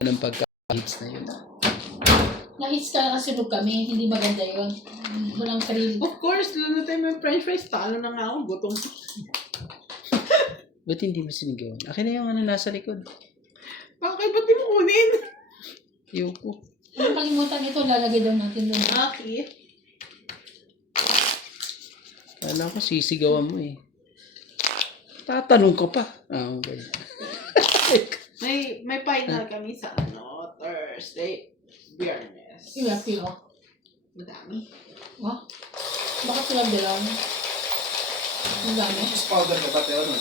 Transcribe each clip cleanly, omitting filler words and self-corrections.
ng pagka-hits na yun. Na-hits ka kasi nung kami, hindi maganda yun. Walang thrill. Of course, lalo tayo may french fries. Talo na nga ako, gutom. Ba't hindi mo sinigawan? Akin na yung ano nasa likod. Bakit ba't di mo kunin? Ayoko. Kung kalimutan ito, lalagay daw natin doon. Bakit? Kala ko sisigawan mo eh. Tatanong ka pa. Ah, okay. May final kami sa Thursday. Biyernes. Ilang kilo? Madami. Oh? Bakit silang dalaw? Ang dami. Powder ka pati ano?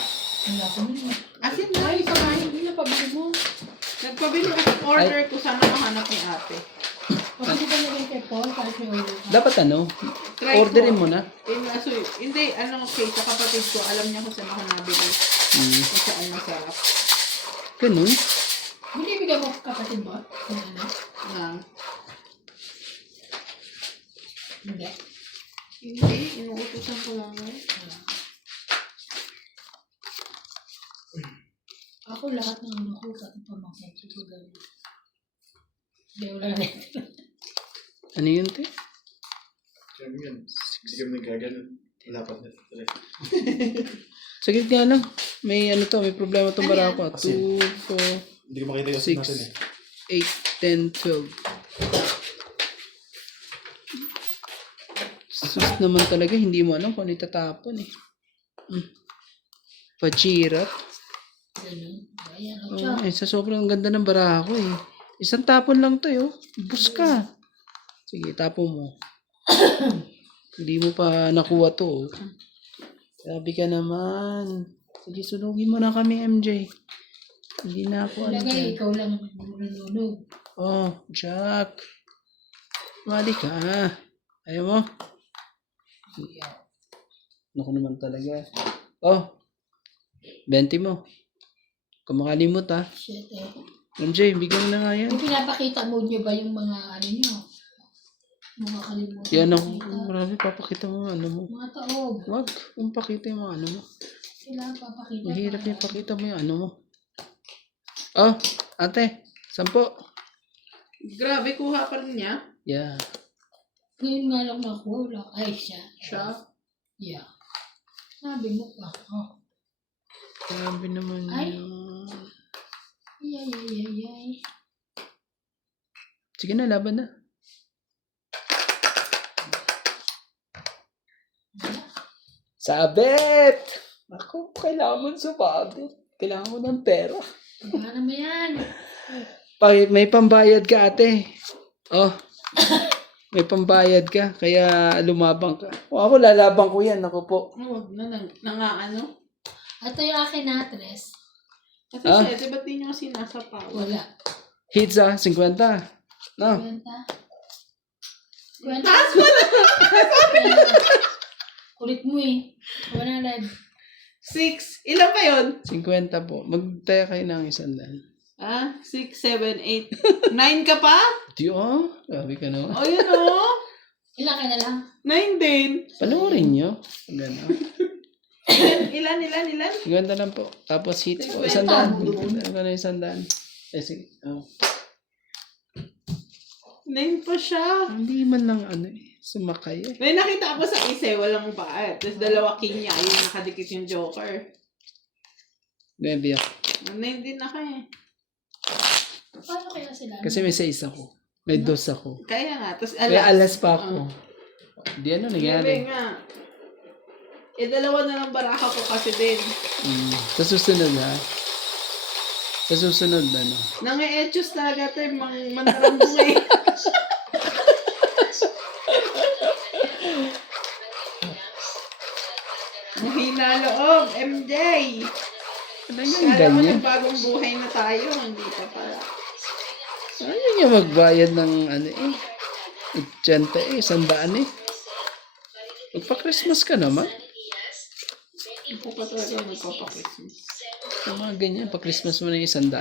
Ang dami. Asin na. Ay, kamahin. Hindi na pabili mo. Nagpabili ako ng order ko. Sana mahanap ni ate. Pabili ka na rin kay Paul kahit may order ka. Dapat ano? Try Orderin ko. mo na. Hindi, okay, sa kapatid ko, alam niya kung saan ako nabili. Kung saan masarap. Ganun. Binibigyan mo kapatid mo? Yung ano? Hindi. Hindi, inuutosan ko lang. Ako lahat ng ano ko, pati pamangkin ko gano'n. Hindi, wala na. Ano yun, te? Sabi yan. Hindi kami gagano. Lapat na ito. Saglit nga lang. May ano to, may problema itong Ano yan? barako. 2, 4, Hindi ko makita yung asin natin 8, 10, 12. eh. Sus naman talaga, hindi mo alam kung ano itatapon eh. Pachirap. Ganun. Ayan, Oh, sa sobrang ganda ng barako eh. Isang tapon lang to yo. Bus ka. Sige, tapon mo. Hindi mo pa nakuha to. Sabi ka naman. Sige, sunugin mo na kami, MJ. Hindi na ako ano Lagay, dyan. ikaw lang nanunog. Oh, Jack. Mali ka. Ayaw mo? Naku naman talaga. Oh, 20 mo. Kung makalimot ha. Shit eh. MJ, bigyan mo na nga yan. Yung pinapakita mo nyo ba yung mga ano nyo? Mga kalimutan. Yan ako. Pakita. Marami papakita mo ano mo. Mga taob. Wag. Kung pakita yung mga ano mo. Kailangan papakita. Mahirap yung pakita mo yung ano mo. Oh, ate. 10. Grabe, kuha pa rin niya. Yeah. Ngayon nga lang nakuha. Wala. Ay, siya. Siya. Yeah. Sabi mo pa. Oh. Grabe naman Ay. yun. Yay. Sige na, laban na. Sabit! Ako, kailangan mo sumabit. Kailangan ko ng pera. Ano mo yan? May pambayad ka, ate. Oh. May pambayad ka, kaya lumabang ka. O ako, lalabang ko yan. Ako po. Huwag na, nangaano. Ito yung akin na, Tres. Kasi Ah? siya, ba't di nyo sinasapaw? Wala. Hits 50. No? Kwenta. Taas mo na! Kulit mo eh. 100. 6. Ilan pa yun? 50 po. Magtaya kayo ng 100. 6, 7, 8. 9 ka pa? Di oh. Sabi ka naman. O, yun o. Ilan ka na lang? 9 din. Panoorin nyo. Gano'n. Ilan? Ganda lang po. Tapos hits po. 100. Ano ka na 100? Eh, sige. Oh. 9 pa siya. Hindi man lang ano eh. Sumakay eh. May nakita ako sa isa, walang bayad. Tapos dalawa kinya, yung nakadikit yung Joker. Gabi ako. 9 din ako eh. Paano kaya sila? Kasi may 6 ako. May 2 ako. Kaya nga. Tapos May alas pa ako. Di ano Gabi nangyari. nga. Dalawa na lang baraka ko kasi din. Sa susunod ha. Sa susunod ano. Nange-etchos talaga ito yung manarambong eh. Mahina loob, MJ. Ano yung Kala mo ganyan? nagbagong buhay na tayo, hindi pa pala. Ano yung magbayad ng ano eh. 80 eh. 100 eh. Magpa-Christmas ka naman. Hindi ko pa talaga magpapakrismas. Yung mga ganyan. Pa-Christmas mo na yung 100.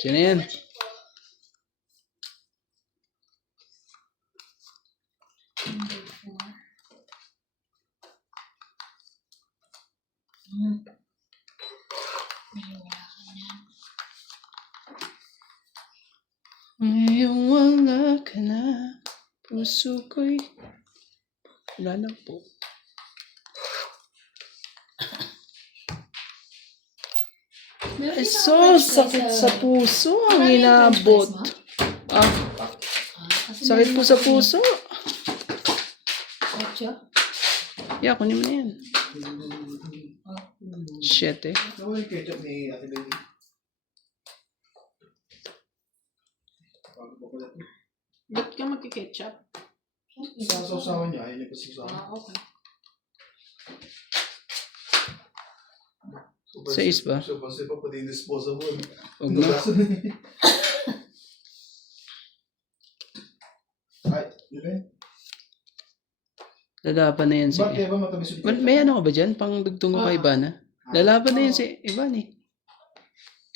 Sino yan? Ngayong wala ka na, puso ko'y wala na po. Meron Ay, din ako so french fries sakit sa puso ang Marami yung inabot. french fries Ah, kasi sakit meron po ako sa eh. puso. Ocho? Yeah, kunin mo na yan. Ah, Shit eh. Ano yung ketchup ni Ate Betty? Bago pa pala ito. Ba't ka magkiketchup? Sa sausawan niya, ayaw niya pa sausawan. Okay. Sa is ba? So, kasi pa pati yung disposable. Huwag na. Ay, yun ba yun? Lalaban na yan si... Bakit ba matamis yung ketchup? May ano ka ba dyan? Pang dugtong ka kay Ivana? Lalaban na yan si Ivan eh.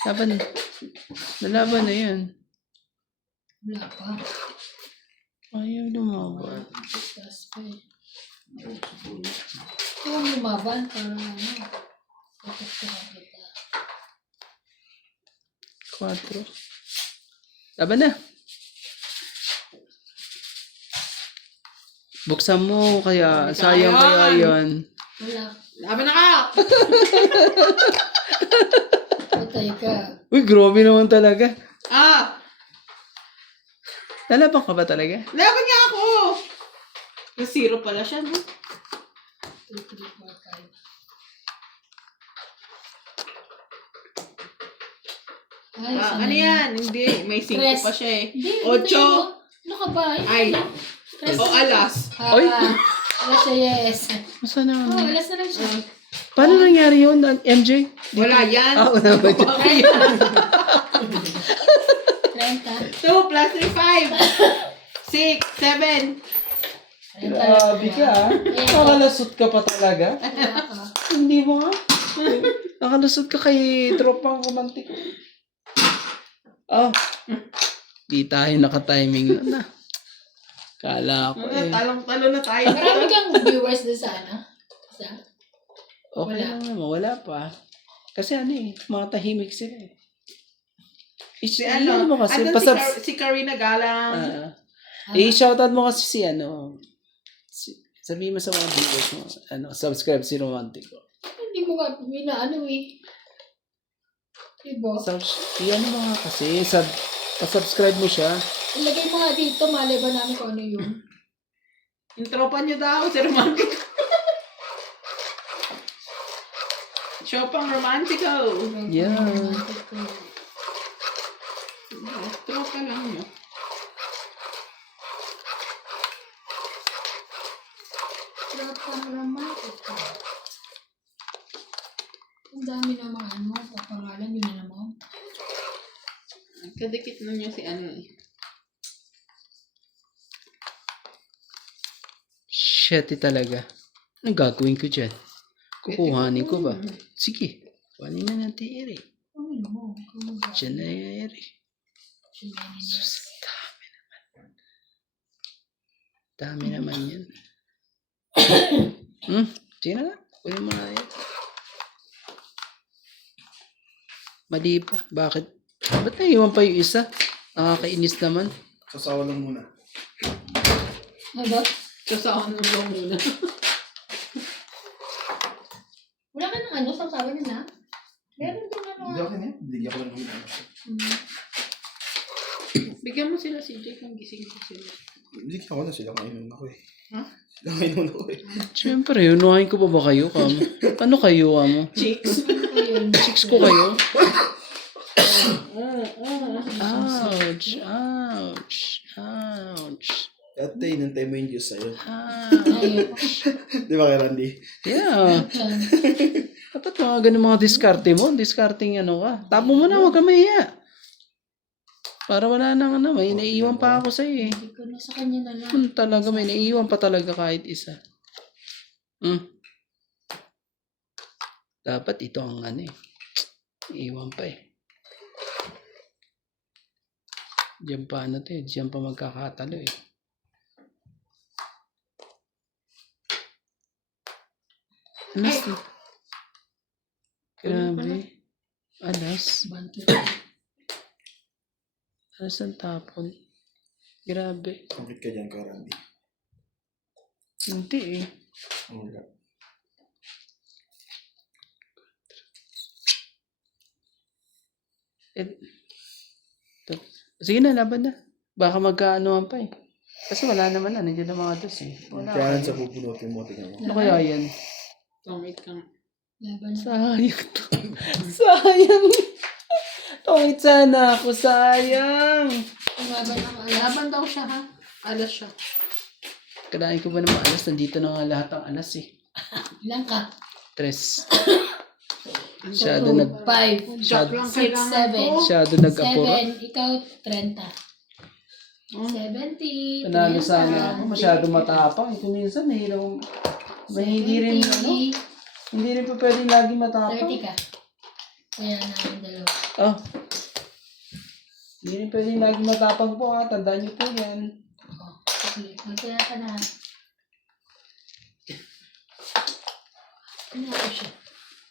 Laban. Lalaban na yan. wala pa. Ayaw lumaban. Tapos pa eh. Kung lumaban, para ano, protektahan kita. 4. Laban na. Buksan mo kaya sayang kaya yan. Wala. Laban na ka! Patay ka. Uy, grabe naman talaga. Ah! Lalaban ka ba talaga? Laban niya ako! Yung zero pala siya, no? 2, 3, 4, 5. Ay, Ah, sana ano yun. yan? Hindi. May 5 Tres. pa siya eh. Hindi, Ocho. Ano ka ba? Ay. Tres. O alas. Ah, Oy. alas siya, yes. Masa na? Oh, alas na lang siya. Paano nangyari yun, MJ? Wala yan. Ah, wala ba dyan? 30. 2 plus 3, 5. 6, 7. Grabe ka ah. Nakalusot ka pa talaga. Wala ka. Hindi mo nga. Nakalusot ka kay tropang romantic. Oh. Di tayo naka-timing na. Kala ko eh. Talong-talo na tayo. Marami kang viewers doon sa ano? Sa? Okay Wala. lang naman, wala pa. Kasi ano eh, mga tahimik sila eh. Si ano, mo kasi, andun si Karina Galang. i-shoutout mo kasi si ano, sabihin mo sa mga viewers mo, ano, subscribe si Romantico. Hindi ko nga ano eh. Diba? Ano mo nga kasi, pa-subscribe mo siya. Ilagay mo nga dito, malay ba namin kung ano yun? Yung tropa niyo daw, si Romantic. Shopang Romantico. Yeah. Tropa lang niyo. Tropang romantic. Ang dami na mga ano, papangalan yun na naman. Kadikit na niya si ano eh. Shit talaga. Anong gagawin ko dyan? Kukuhanin ko ba? Sige. Kuhanin na natin Eri. Ano mo? Diyan na Eri. Jimenez. Sus, dami naman. Dami naman yan. Sige na. Kunin mo na yan. Mali pa. Bakit? Ba't naiwan pa yung isa? Nakakainis naman. Sasawa lang muna. Ano ba? Sasawan mo lang muna. Wala ka ng ano, sasawa niya na? Meron doon ano. Hindi ako niya. Bigyan ko lang muna. Bigyan mo sila CJ kung gising ko sila. Hindi ako na sila kainom ako eh. Ha? Sila kainom ako eh. Siyempre, unahin ko pa ba kayo, Kam? Ano kayo, Kamo? Chicks. Ayun. Chicks ko kayo? Ah. Ouch! Ouch! Ouch! Dati, inantay mo yung juice sa'yo. Ayun. Di ba kay Randy? Yeah. Dapat mga ganun mga diskarte mo. Discarding ano ka. Tapo mo na, huwag ka mahiya. Para wala nang ano, may naiiwan pa ako sa'yo eh. Hindi ko na sa kanya na lang. Talaga, may naiiwan pa talaga kahit isa. Dapat ito ang ano eh. Iiwan pa eh. Diyan pa ano to eh. Diyan pa magkakatalo eh. Alas to. Grabe. Alas. Bantu. Isang tapon. Grabe. Bakit ka dyan, Randy? Hindi eh. Wala. Sige na, laban na. Baka magkaanoan pa eh. Kasi wala naman na. Nandiyan na mga dos eh. Wala. Kaya sa pupunutin mo, tingnan mo. Ano kaya yan? Tongit ka nga. Laban. Sayang to. Sayang. Tungit sana ako. Sayang. Laban ako. Laban daw siya ha. Alas siya. Kalain ko ba naman alas? Nandito na nga lahat ng alas eh. Ilan ka? 3. Masyado nag... 5, Jack lang kailangan 7, ko. Masyado nag-apura. 7, ikaw 30. 70. Panalo sana ako. Masyado matapang. Ito minsan mahirap. Hindi rin ano. Hindi rin pa pwedeng lagi matapang. 30 ka. Kaya namin dalawa. Oh. Hindi rin pwedeng lagi matapang po ha. Tandaan niyo po yan. Oh, sige. Magkaya ka na. Ano ako siya?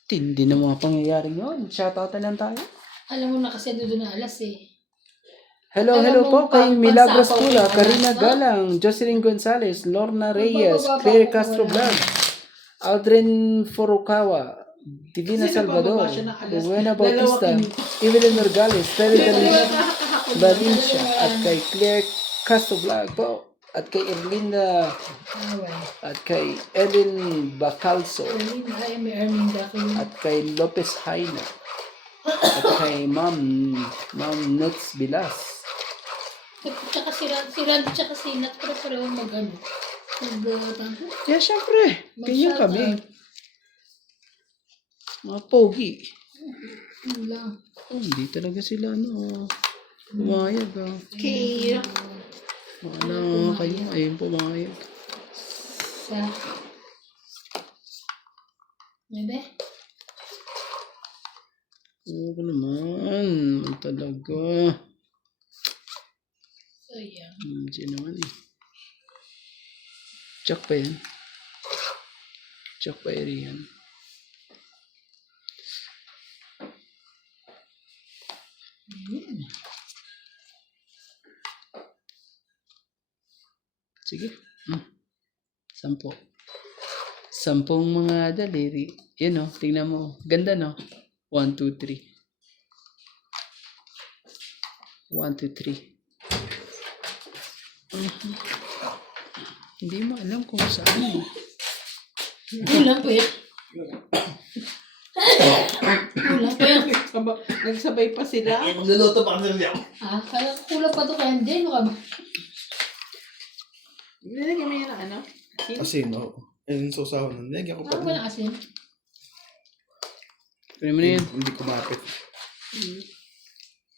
Tindi na mga pangyayari yun. Shoutout na lang tayo. Alam mo na kasi doon na alas eh. Hello, Alam hello mo, po kay pag- Milagros pagsapaw Pula, ng Karina alas, no? Galang, Jocelyn Gonzalez, Lorna Reyes, Magbababa Claire ako, Castro wala. Vlog, Aldrin Furukawa, Divina Sino Salvador, bababa siya ng alas? Buena Dalawa Bautista, kin- Evelyn Morgales, Terry Hindi ko Valencia, Valencia, at kay Claire Castro Vlog po, at kay Erlinda, Away. at kay Ellen Bacalso, Ermin, ay may Erminda ko yun. at kay Lopez Haina, at kay Ma'am Nuts Bilas. Tsaka si Randy, tsaka si Nat, pero pareho mag-ano. Mag-tanto. Yeah, syempre. Ganyan Mag-shout kami. out. Mga pogi. Yun lang. Oh, hindi talaga sila, ano, pumayag, ah. Okay. Wala nga kayo. Ayun, pumayag. Sa... Bebe? Oo ko naman. Talaga. Sayang. Siya naman eh. Check pa yan. Check pa yan. Sige. 10. 10 mga daliri. Yan o, tingnan mo. Ganda no? 1, 2, 3. 1, 2, 3. Hindi mo alam kung saan eh. Kulang pa yan. Kulang pa yan. Nagsabay pa sila. Magluluto pa kasi ako. Kaya kulang pa to kaya hindi. Ano ka ba? Nilagyan mo yun ng ano? Asin? Kasi no. Ayun sa usawan nun. Nagyan ko pa. Ano ba na asin? Pwede mo na yan. Hindi kumapit.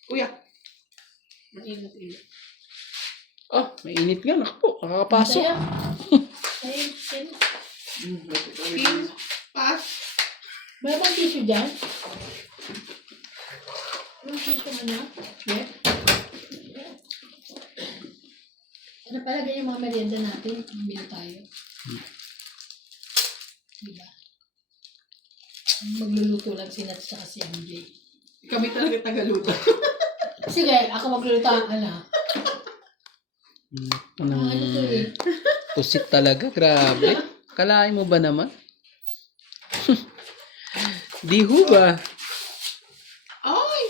Kuya. Mainit-init. Oh, mainit nga. Naku po, nakakapasok. Kaya. Kaya. Pin. Pass. May bang tissue dyan? Anong tissue mo na? Yeah. Ano pala ganyan mga merienda natin? Bumili tayo. Diba? Magluluto lang si Nats at si MJ. Kami talaga tagaluto. Sige, ako magluluto ang ano. Ano, Ano to eh? pusit talaga. Grabe. Kalain mo ba naman? Di ho ba? Ay!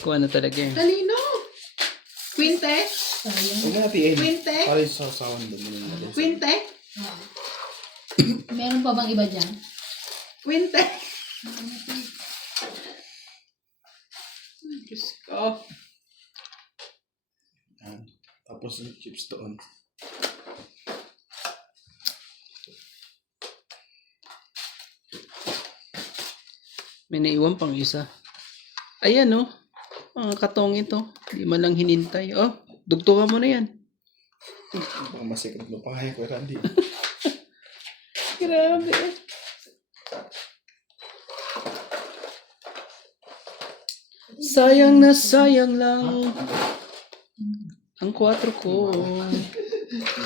Kung ano talaga yun. Talino! Quinte? Sayang. Huwag natin eh. Quinte? Para yung sa usawan doon. Quinte? Oo. Meron pa bang iba dyan? Quinte? Diyos ko. Tapos yung chips doon. May naiwan pang isa. Ayan oh. Mga katong ito. Di man lang hinintay. Oh, dugtungan mo na yan. Baka masikot mo pa kaya ko, Randy. Grabe. Sayang na sayang lang. Ang 4 ko.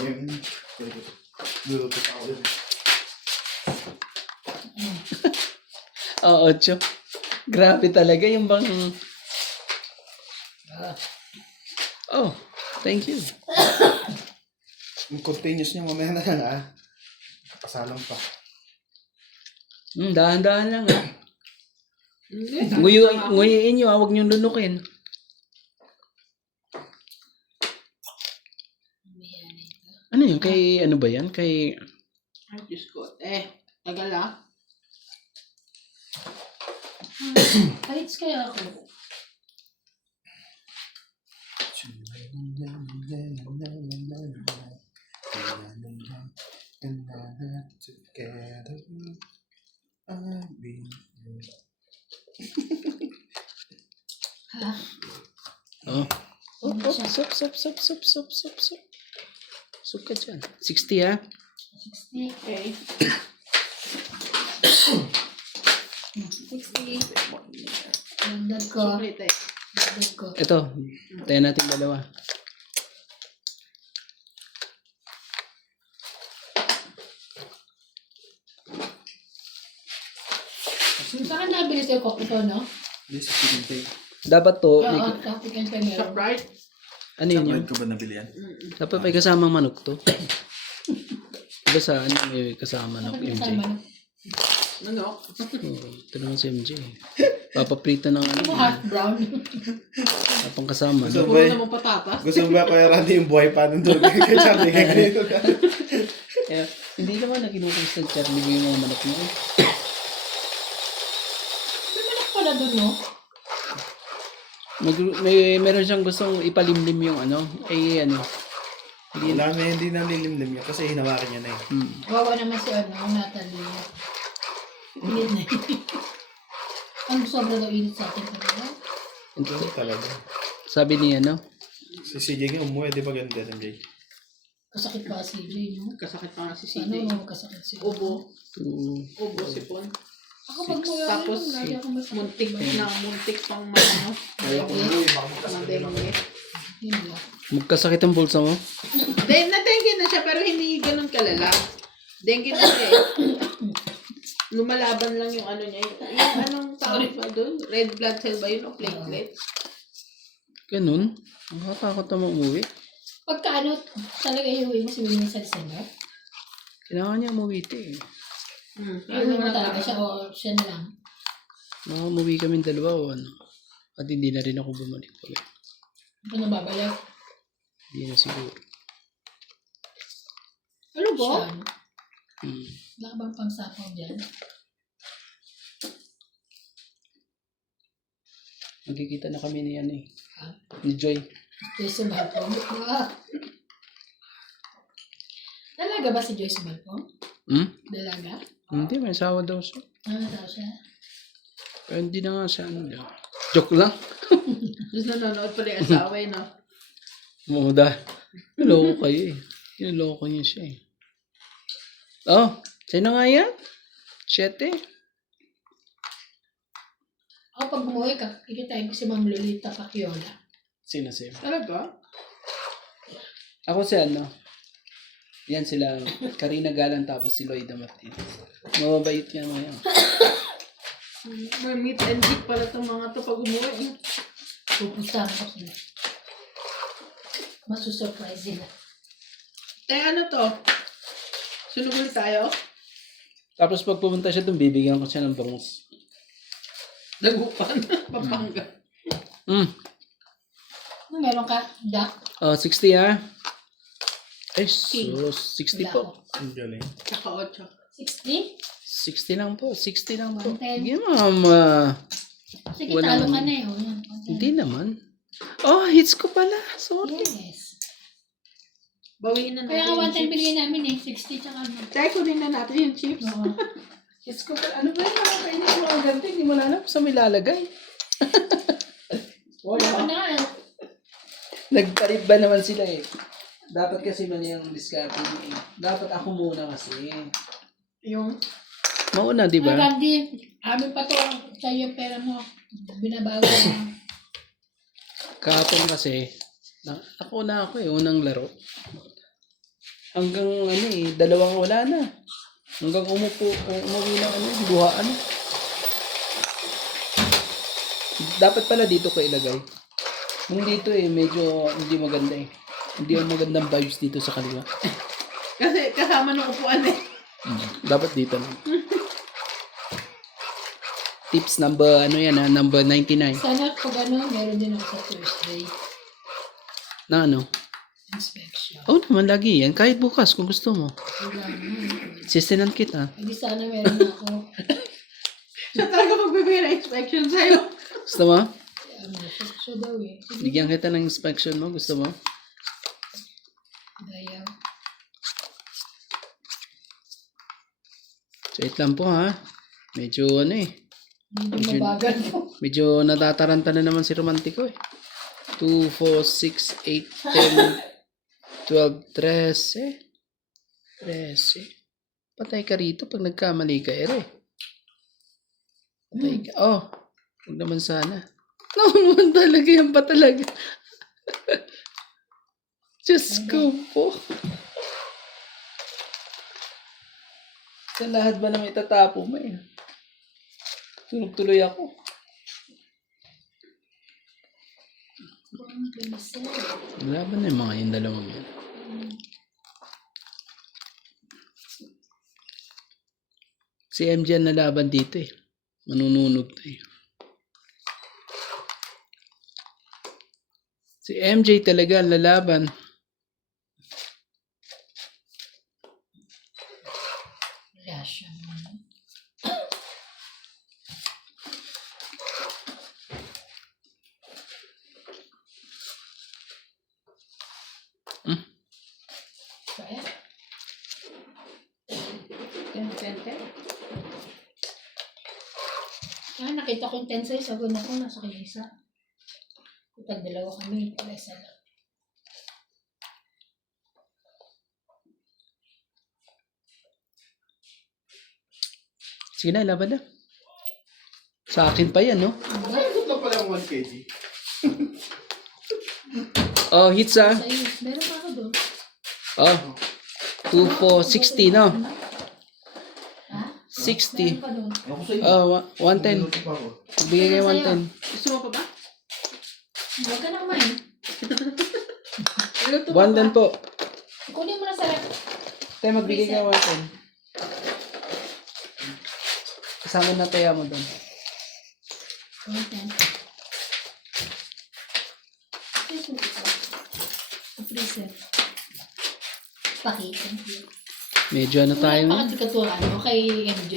Yung... Luluto pa ako yun. Oo, 8. Grabe talaga yung bang... Thank you. Yung continuous niya mamaya na lang Pasalang pa. Dahan-dahan lang ah. Hindi. Nguyuin nyo ah, huwag nyo lunukin. Ano yun? Kay ano ba yan? Kay... Ay, Diyos ko. Tagal ah. Kahits kaya ako. Together, I'll be Ha? Oh. Oh, Ano oh, siya? sup. Sup ka dyan. 60 ah. 60. Okay. 60. Dagdag ko. Chocolate eh. Dagdag ko. Ito. Tayo natin dalawa. Saan nabili sa'yo ko ito, no? This is chicken pay. Dapat to, Oo, may, traffic and meron. Shoprite? ano yun yun? Kapag ko ba nabili yan? Dapat may kasamang manok to. Diba sa ano may kasama manok, Dapat MJ? kasama, no? Ano? Oh, ito naman si MJ. Papaprito ng ano. Ano mo, half brown? Tapang kasama. Gusto No? mo Puro ba, naman patatas. gusto mo ba Kuya Randy yung buhay pa nandun kay Charlie ngayon? Kaya, hindi naman na kinukulis ng Charlie yung mga manok mo. May malak pala dun, no? Meron siyang gustong ipalimlim yung ano. Eh, ano. Wala na, hindi na lilimlim niya kasi hinawakan niya na eh. Wawa naman si Natalie. Init na ang sobra daw init sa atin talaga. Ito. Talaga. Sabi niya, no? Si CJ nga umuwi, di ba ganda ng Jay? Kasakit pa si CJ, no? Kasakit pa nga si Ano CJ. mo kasakit siya? Ubo. To, Ubo, sipon. Ako pag muya Tapos, lagi ako may muntik pang ano. Madengge. Hindi lang. magkasakit ang bulsa mo? Na-dengue na siya, pero hindi ganun kalala. Dengue na siya eh. Lumalaban lang yung ano niya. Yung anong tawag ba doon? Red blood cell ba yun o platelets? Ganun? Nakakatakot naman umuwi. Pagka ano, talaga iuwi mo si Winnie sa December? Kailangan niya umuwi ito eh. Iuwi mo talaga siya o siya na lang? Umuwi kami dalawa o ano. At hindi na rin ako bumalik pala. Ito na babalik. Hindi na siguro. Ano ba? Siya. Hmm. Wala ka bang pangsapaw dyan? Magkikita na kami ni ano eh. Ha? Ni Joy. Joyce Balpong? Dalaga ba si Joyce Balpong? Hmm? Dalaga? Hindi, may asawa daw siya. Ano daw siya? Pero hindi na nga siya ano daw. Joke lang. Tapos nanonood pala yung asawa eh, no? Muda. Niloko kayo eh. Niloko niya siya eh. Oh, sino nga yan? 7. Ako pag umuwi ka, kikitain ko si Ma'am Lolita Paciola. Sino siya? Talaga? Ako si ano? Yan sila. Karina Galang tapos si Lloyd Martin. Mababait yan mo yan. May meet and greet pala itong mga to pag umuwi. Pupuntahan ko sila. Masusurprise sila. Ano to? Sunog ulit tayo? Tapos pag pumunta siya doon, bibigyan ko siya ng bangus. Dagupan. Pampanga. Hmm. Ano meron ka? Duck? Oh, 60 ah. Ay, so 60 po. Ang galing. Tsaka 8. 60? 60 lang po. 60 lang po. 110. Sige, mama. Sige, Wala talo ka naman. na eh. Oh, yan. Hindi naman. Oh, hits ko pala. Sorry. Yes. Bawiin na natin Kaya nga yung 110 chips. binigay namin eh. 60 tsaka ano. Tayo kunin na natin yung chips. Oo. Hits ko pala. Ano ba yung mga kainin yung mga ganito? Hindi mo na alam kung saan may lalagay. Wala ka na nga. Nagpalit ba naman sila eh. Dapat kasi mali ang diskarte niya eh. Dapat ako muna kasi. Yung Mauna, di Ay, ba? Randy, amin pa to sa'yo yung pera mo. Binabago na. Kahapon kasi, ako eh, unang laro. Hanggang ano eh, dalawang wala na. Hanggang umuwi na ano, buhaan. Dapat pala dito ko ilagay. Nung dito eh, medyo hindi maganda eh. Hindi ang magandang vibes dito sa kaliwa. Kasi kasama ng upuan eh. Dapat dito lang. Tips number, number 99. Sana pag ano, meron din ako sa Thursday. Na ano? Inspection. Oo naman, lagi yan. Kahit bukas kung gusto mo. Wala naman. Sisinan kita. Hindi sana meron na ako. Siya talaga magbibigay ng inspection sa'yo. Gusto mo? Ano, siya daw eh. Sige, Bigyan kita ng inspection mo. Gusto mo? dayaw. Wait lang po ha. Medyo Medyo mabagal ko. medyo natataranta na naman si Romantiko eh. 2, 4, 6, 8, 10, 12, 13. 13. Patay ka rito pag nagkamali ka, ere. Patay ka. Oh, huwag naman sana. Naman talaga yan pa talaga. Diyos ko po. Sa lahat ba na may tatapo mo eh? Tunog-tuloy ako. Laban na yung mga yung dalawang yan. Si MJ ang nalaban dito eh. Manununog to eh. Si MJ talaga ang lalaban. Wala siya. Kaya? Tente. Nakita ko yung tensay, sabi na ko, nasa kanya isa. Kapag dalawa kami, pala isa lang. Sige na, laban na. Sa akin pa yan, no? Ito na pala ang 1 kg. Oh, hits ah. Sa iyo, meron pa ako doon. Oh. 2, 4, 60, no? Ha? 60. Meron pa doon. Ako sa iyo. Oh, 110. Minuto pa ako. Bigay kayo 110. Gusto mo pa ba? Huwag ka na kumain. Luto mo 110 pa? po. Kunin mo na sa rep. Tayo, magbigay kayo 110. Kasama na tayo mo doon. Kunin. Sa freezer. Pakita. Medyo ano tayo mo? Pakatikatura mo kay MJ.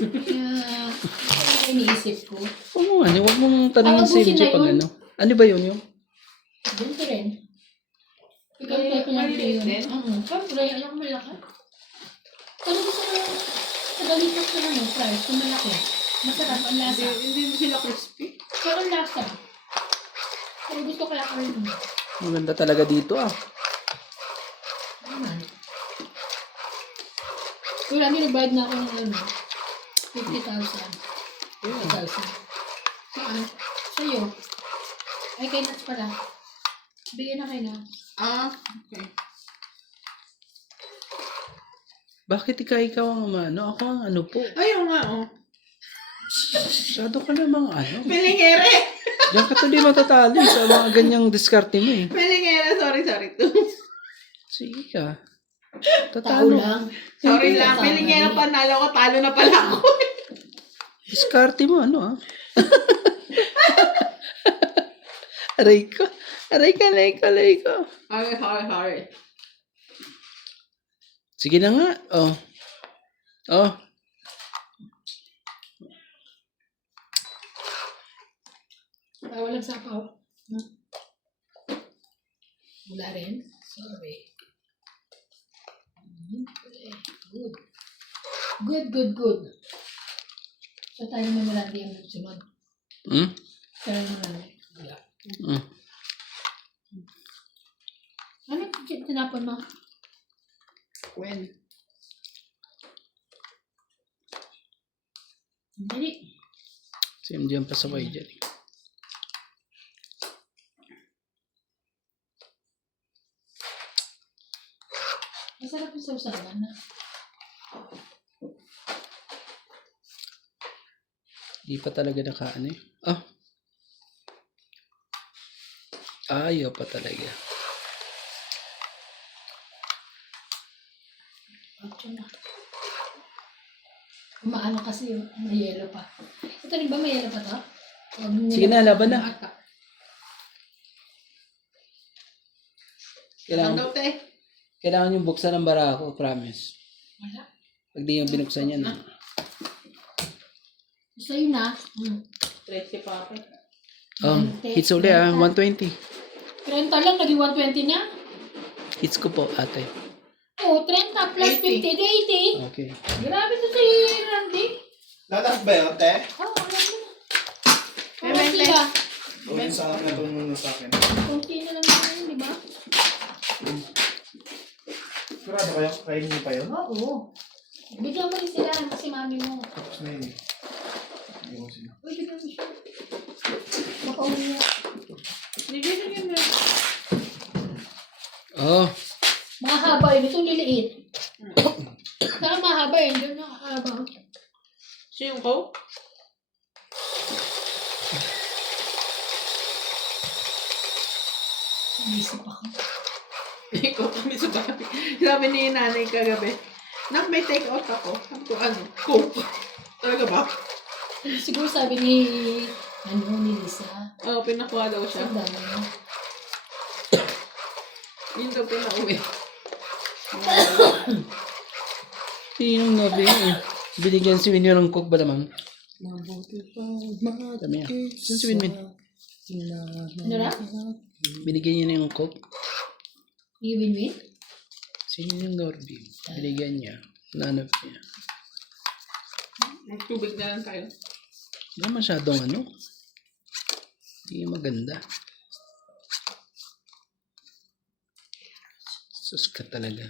Kaya, iniisip ko. Huwag mong tanongin si Tawagusin MJ na pag yun. ano. Ano ba yun yung? Ganito rin. Ikaw Eh, tayo ko lang maliit yun. din? Siyempre, ayaw ko malaki. Pero gusto ko sa galitas ko lang yung fries, kung malaki. Masarap ang lasa. Hindi sila crispy. Pero ang lasa. Pero gusto ko lang rin. Maganda talaga dito ah. Wala, nilabad na ako ng ano, 50,000. 50,000. Saan? Sa'yo. Ay, kay Nats pala. Bigyan na kay Nats. Okay. Bakit ikaw ang umano? Ako ang ano po. Ayun nga, oh. Masyado ka namang ano. Pelingere! Diyan ka to di matatalo sa mga ganyang diskarte mo eh. Pelingere, sorry. Sige ka. Tao Tatalo. lang. Sorry lang. Pelingere panalo ko, talo na pala ako. Diskarte mo ano ah. Aray ko. Aray ko. Sorry. Sige na nga. Oh. Oh. Walang sapaw. Wala rin. Sorry. Good. So tayo naman wala din yung sunod. Hmm? Tayo naman wala. Hmm. Ano yung tinapon mo? When? Dali. Si MJ ang pasaway dyan. Masarap yung sausawan na. Di pa talaga nakaano eh. Ah. Ayaw pa talaga. Ito na. Umaano kasi yung may yelo pa. Ito rin ba may yelo pa to? Huwag mo Sige na, laban na. Ata. Kailangan, Ang daw, te. kailangan yung buksan ng barako, promise. Wala. Pag di yung binuksan yan. Sa'yo na. 13 pa ako. Oh, hits uli 120. 30 lang, naging 120 na. Hits ko po, ate. Oo, 30 plus 50, 80. Okay. Grabe to si Randy. Lakas ba yun, te? Oo, alam mo na. May Oo, 20. sila. Ulit sa akin, ito muna sa akin. Kunti na lang naman yun, di ba? Sigurado kayo, kain niyo pa yun? Oo. Bigyan mo rin sila kasi mami mo. Tapos na yun eh. Hindi mo sila. Uy, bigyan mo siya. Baka umiyak. Nibigyan mo. Oh, Mahaba yun. Ito liliit. Saka mahaba yun. Diyan nakahaba. Siya yung ko? Inisip ako. Ikaw kami sa bahay. Sabi ni nanay kagabi, nak may take out ako. Sabi ko, ano? Coke. Talaga ba? Siguro sabi ni Lisa. Oo, pinakuha daw siya. Ang dami. Yun daw pinauwi. sinong nabi eh. Binigyan si Winnie ng coke ba naman? Mabuti pa Dami yan. Saan si Winnie? Ano na? Binigyan niya ng coke. You win-win? Sino yung Norby? Binigyan niya. Nanap niya. Tubig na lang tayo. Wala masyadong ano. Hindi maganda. Sus ka talaga.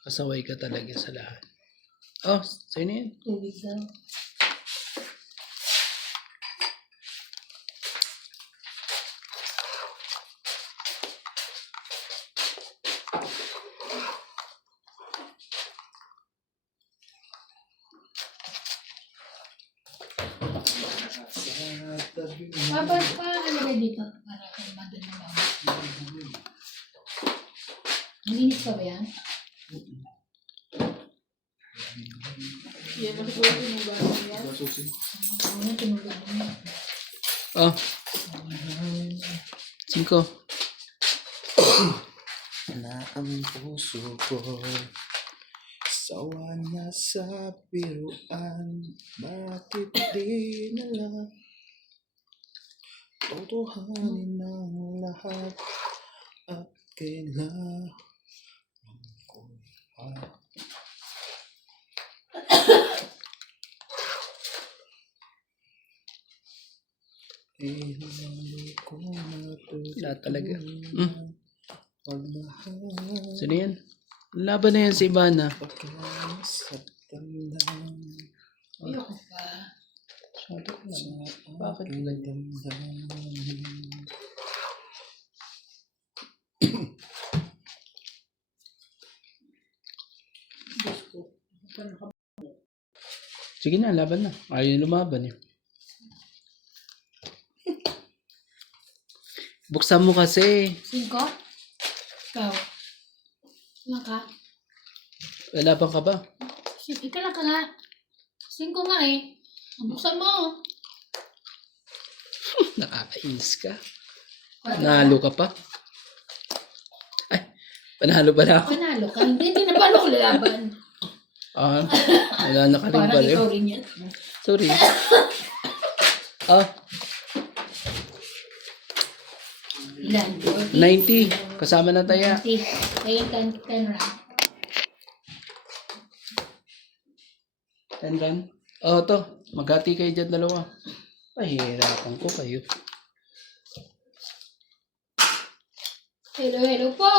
Pasaway ka talaga sa lahat. Oh, sa'yo na yan. Tubig daw. Papa, ano ba dito? Para kay mother na ba? Malinis pa ba yan? Yan ang siguro yung bagay yan. Ako na tinugan mo. Oh. 5. Na ang puso ko sawa na sa biruan. Bakit di na lang totohanin ang lahat at kailangan ko hindi ko Wala talaga. pagmahal Sino yan? Laban na yan si Ivana. sa tandang Ayoko pa. Sabi ko lang. Bakit ganyan? Diyos ko. Sige na, laban na. Ayaw lumaban eh. Buksan mo kasi. 5? Ikaw? Ilan ka? Laban ka ba? Ika lang ka nga. 5 nga eh. Ang buksan mo. Nakakainis ka. Nanalo ka pa. Ay, panalo pala ako. Panalo ka. Hindi na paano ko lalaban. Ah, wala na ka rin Parang pala. ikaw rin yan. Sorry. Ah, Ilan? 90. Kasama na tayo. 90. Kaya 10 round. 10 run. Oh, to. Maghati kayo dyan dalawa. Pahihirapan ko kayo. Hello po.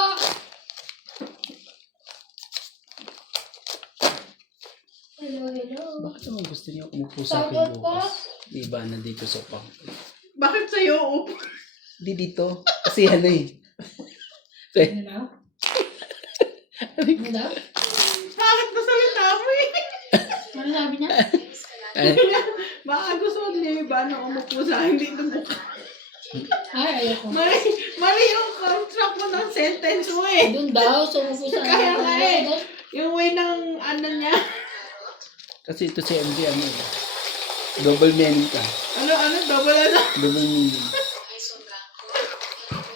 Hello. Bakit naman gusto niyo umupo sa akin Shoutout po. bukas? Di ba nandito sa pang? Bakit sa'yo? Di dito. Kasi ano eh. Ano daw? Ano daw? Bakit nasalita mo eh? Ano sabi niya? Ay, Baka gusto ni Iba na umupo sa akin dito buka. Ay, ayoko. Mali yung contract mo ng sentence mo eh. Doon daw, sumupo sa Kaya nga eh. Yung way ng ano niya. Kasi ito si MJ, ano eh. Double meaning ka. Double ano? Double meaning.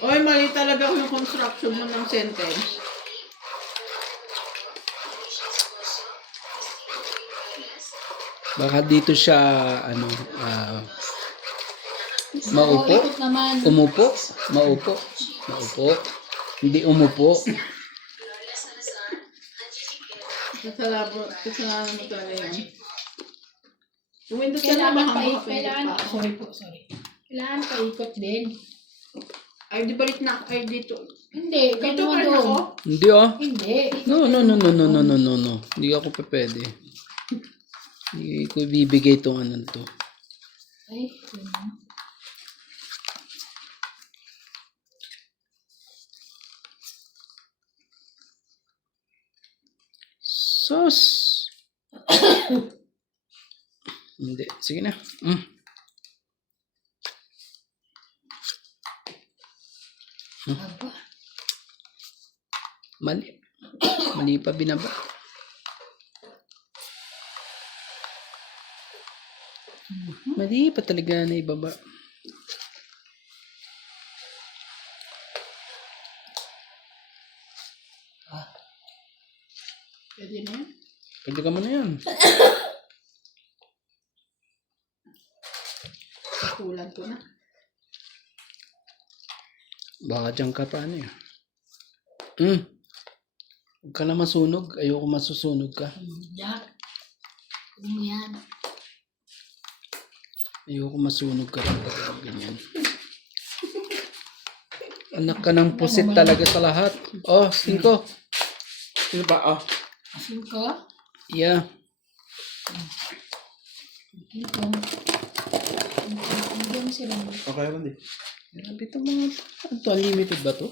Oy, mali talaga yung construction mo ng sentence. Baka dito siya, ano, Oo, maupo. ikot naman. Umupo. Maupo. Maupo. Hindi umupo. Kasalanan mo talaga yan. Yung Windows ka na Kailangan baka pa, makapindot kailangan, pa. sorry. Kailangan paikot din. Ay, di balik na. Ay, dito. Hindi, Dito ganun pa rin doon. ako. Hindi ah. Hindi. No, no, no, no, no, no, no, no, no. Hindi ako pa pwede. Hindi ko ibibigay itong ano to. Ay, ganun. Sus! Hindi. Sige na. Aba. Mali. Mali pa binaba. Mali pa talaga na ibaba. Pwede na yan. Pwede ka mo na yan. Kulang ko na. Baka dyan ka pa ano eh. Huwag ka na masunog. Ayoko masusunog ka. Jack. Ano mo yan? Ayoko masunog ka rin pag ganyan. Anak ka ng pusit talaga sa lahat. Oh, 5. Sino ba? Ah. 5. Yeah. Ito. Hindi mo sila. Okay, Randy. Grabe ito mga... Ano to? Unlimited ba to?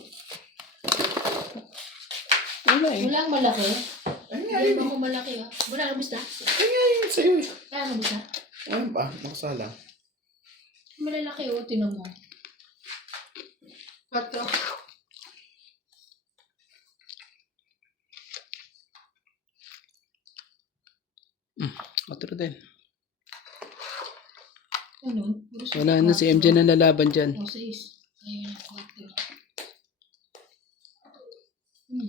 Wala eh. Walang malaki. Ay, nga Hindi yun. mo malaki ah. Wala na basta. Ay, nga yun sa'yo eh. Kaya na basta. Ano ba? Nakasala. Malalaki oh, tinan mo. 4. Matro din. Ano? Wala na si MJ na lalaban dyan. O, 6. Ayun na, 4.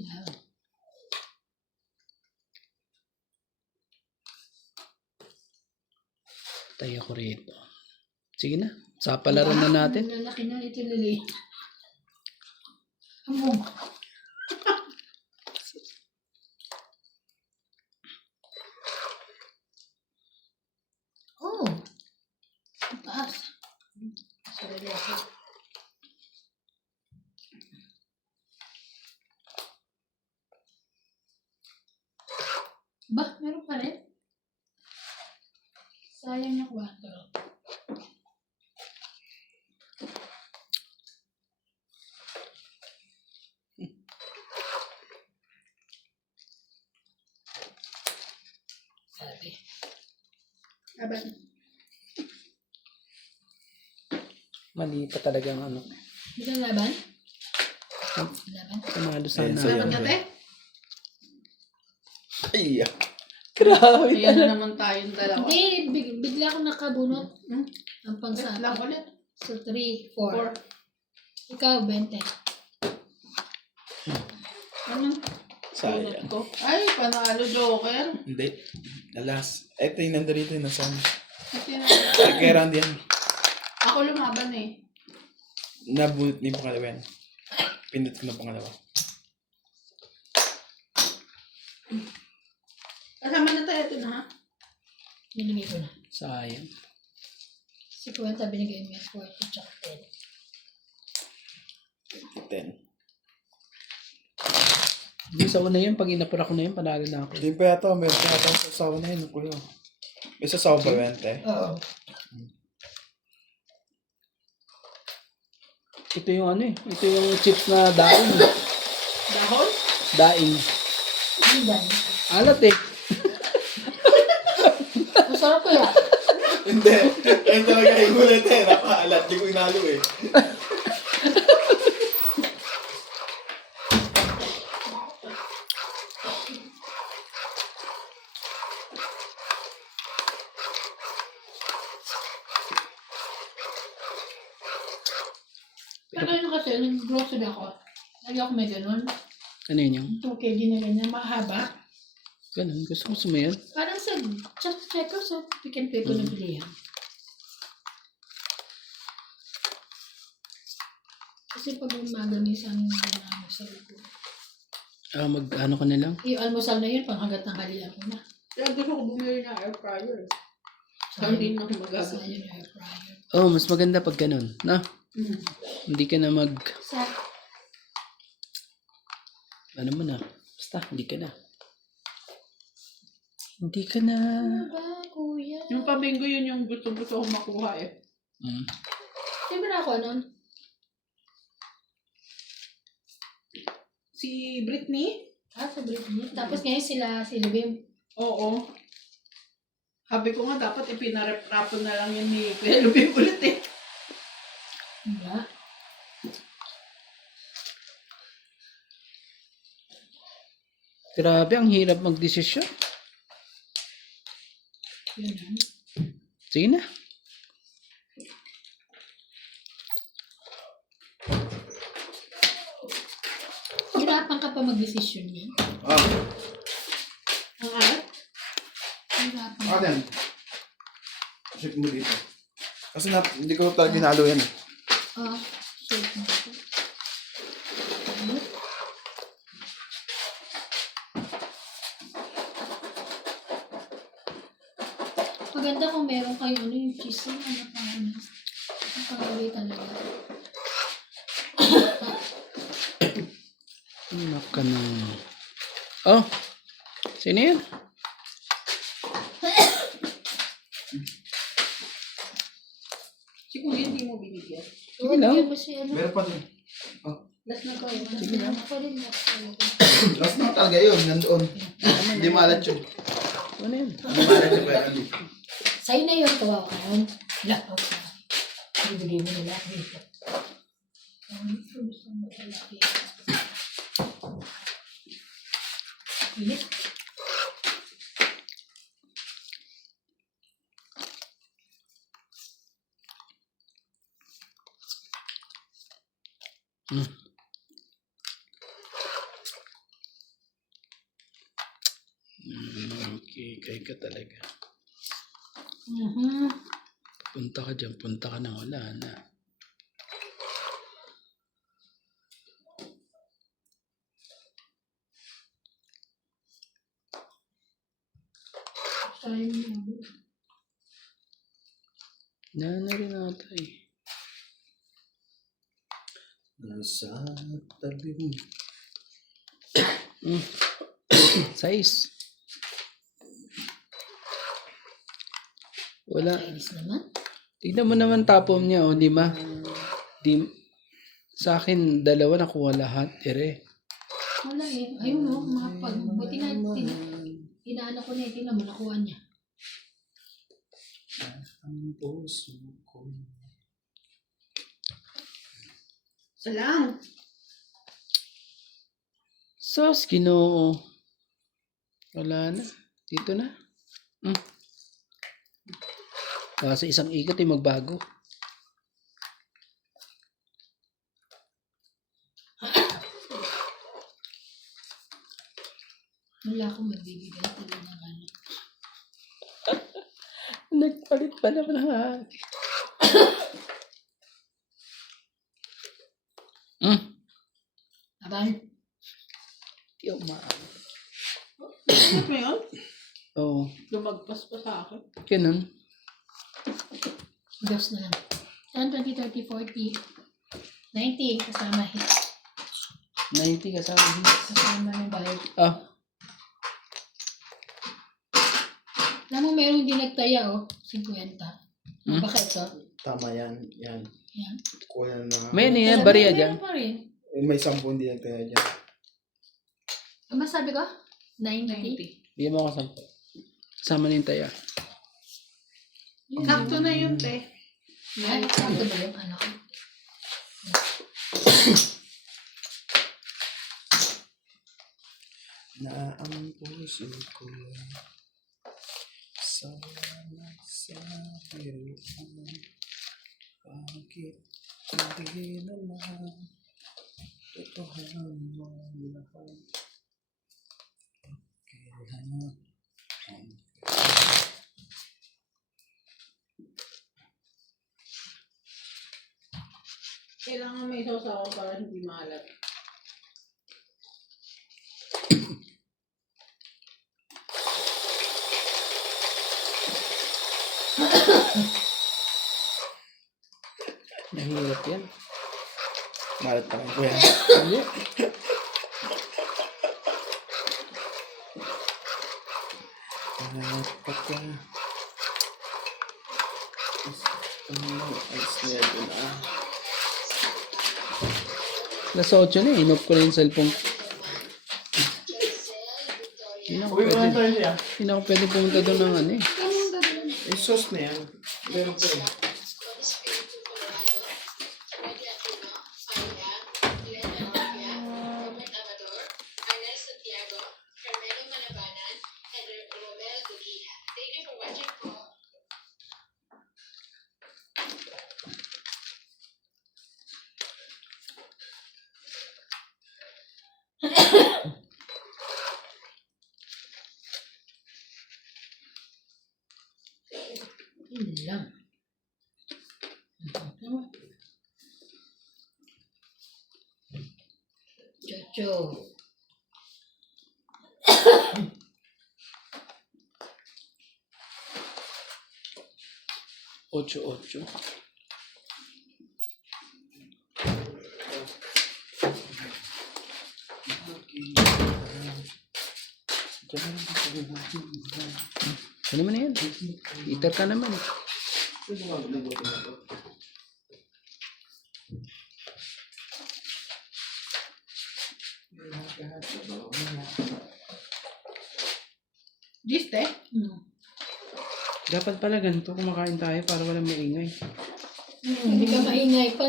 Yan. Tayo ko rito. Sige na. Sapalaran na natin. Malalaki na ito lili. Ano? Oh. Ang taas. Sorry ako. Ba, meron pa rin? Sayang na 4. Sabi. Aban. Mali pa talaga ang ano. Bisa laban? Laban? Panalo sana. Ayun, Salamat Ayun. ate. Ay, Grabe. Ayan na naman tayong dalawa. Hindi, bigla ako nakabunot. Hmm? Ang Wait lang pangsapa. ulit. So, 3, 4. 4. Ikaw, 20. Anong sayang. bunot ko? Ay, panalo joker. Hindi. Alas. Eto yung nandito yung nasa. Kasi Ay, kay Randy yan. ako lumaban eh. Nabunot niya yung pangalawa yan. Pindot ko na pangalawa. Kasama na tayo ito na ha. Nilagay ko na. Sayang. 50 binigay mo yung 40 tsaka 10. 10. Yung sa una yun, pag inapura ko na yun, panalo na ako. Hindi pa yata. Meron pa yata ang sasawa na yun. Kuya. May sasawa ba 20? Oo. Ito yung ano eh. Ito yung chips na daing. Dahon? Daing. Ano ba? Alat eh. Masarap kaya. Hindi. Ayun talaga yung gulit eh. Napaalat. Di ko inalo eh. Pero ano kasi, nag-grocery ako. Lagi ako may ganun. Ano yun yung? 2 kg na ganyan, mahaba. Ganun. Gusto mo yan? Parang sa just checkers so we can pay ko na bilihan. Kasi pag umaga minsan sa ko. Mag-ano ko na lang? Yung almusal na yun, pang hanggat ng halian ko na. Kaya gusto ko bumili ng air fryer. Hindi na ako magagamit. Sayang yung air fryer. Oh, mas maganda pag ganun. No? Hindi ka na Sa, ano mo na. Basta, hindi ka na. Hindi ka na. ano ba, kuya? Yung pabinggo yun yung gusto ko makuha eh. Mm. Di ba na ako nun? Si Britney? Sa Britney. Tapos ngayon si Lubim. Oo. Sabi ko nga dapat ipinarep-rapon na lang yun ni Kuya Lubim ulit eh. Diba? Grabe, ang hirap magdesisyon. Yun na. Sige na. Hirapan ka pa mag-desisyon niya. Ang alat? Hirapan. Ako din. Check mo dito. Kasi hindi ko talaga binalo yan eh. Shake mo ito. Ano? Maganda kung meron kayo yung cheese na ano. Ang pangaway talaga. Naka na. Oh. Sino yan? Si Kuya hindi mo binigyan. Oo, lang. bigyan mo si ano. Meron pa din. Last na kayo. Sige lang. Ako din mo. Last na talaga yun, nandoon. Hindi malat yun. Ano yan? Hindi malat yun, pero hindi. Sa'yo na yun, tuwa ka yun. Lahat ako sa bibigay mo na lahat dito. Gusto mo talaga. Init. Okay, kaya ka talaga. Mhm. Punta ka dyan, punta ka na, wala na. Sayang mo. Na rin ata eh. Nasa tabi mo. Size. Wala. Ayos naman. Tignan mo naman tapom niya, oh, 5. Sa akin, 2 nakuha lahat. Ere. Wala eh. Ayun mo, buti na inaano ko na eh. Tingnan mo, nakuha niya. Ang puso ko. Salang. Sos, Ginoo. Wala na. Dito na. Kasi isang ikot ay magbago. Wala akong magbibigay tuloy ng ano. Nagpalit pa naman ang Abal. Di umaan. Ano mo yun? Oo. Lumagpas pa sa akin. Ganun. Dos na lang. 10, 20, 30, 40. 90 kasama hit. 90 kasama. Kasama ng bayad. Ah. Alam mo, meron din nagtaya, 50. Bakit, Tama yan. Yan. Yan. Kuha na. May ano yan, Pero bariya meron dyan. pa rin. May 10 hindi nagtaya dyan. Ano sabi ko? 90. 90. Bigyan mo ako 10. Kasama na yung taya. Sakto na yun, te. Ay, sakto ba yung ano ko? Na ang puso ko sana sa hirap. Bakit Hindi na lahat. Totohanan mo lahat. Kailangan. Kailangan may sausawan para hindi maalat. Mahirap yan. Malat pa rin ko yan. Hindi. Malat pa ka. Ayos na yan dun ah. Alas 8 na eh. Inop ko na yung cellphone. Hindi na ako Uy, wala pwede. tayo siya. Hindi na ako pwede pumunta doon ng ano eh. Yung sauce na yan. Meron ko eh. Yun lang. Chocho. Ocho. Ano naman na yan? Eater ka naman. Giste? Dapat pala ganito kumakain tayo para walang maingay. Hindi ka maingay pa.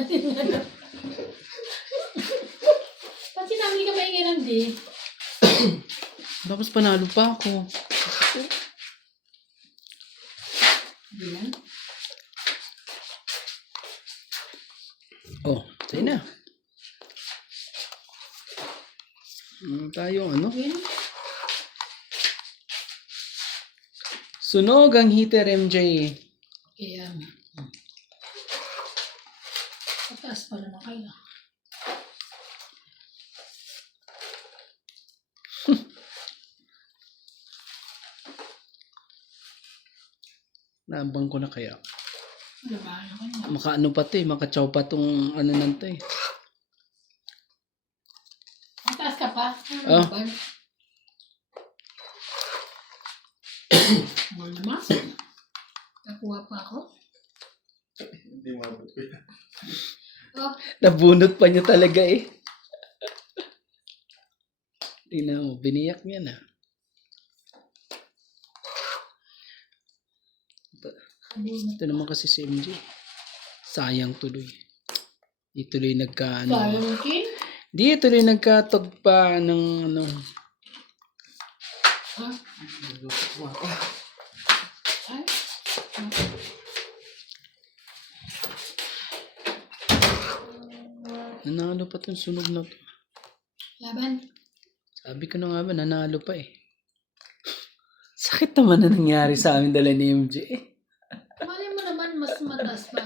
Pati namin hindi ka maingay lang di. Tapos panalo pa ako. Yan. Oh, tayo na. Tayo ano? Yan. Sunog ang heater, MJ. Kaya nga. Pataas pa naman kayo. Naambang ko na kaya. Ano ba naman? Makaano pa to eh. Makachaw pa tong ano nanto eh. Mataas ka pa? Ah. Ano ba? Mo naman. Nakuha pa ako. Hindi mabot ko yan. Oh, Nabunot pa niya talaga eh. Tingnan mo, biniyak niya na. Ito naman kasi si MJ. Sayang tuloy. Di tuloy nagka ano. sayang kin. Di tuloy nagkatugpa ng ano. Ha? Ay. Nanalo pa tong sunog na to. Laban. Sabi ko na nga ba, nanalo pa eh. Sakit naman na nangyari sa amin dala ni MJ eh. Malay mo naman mas mataas pa.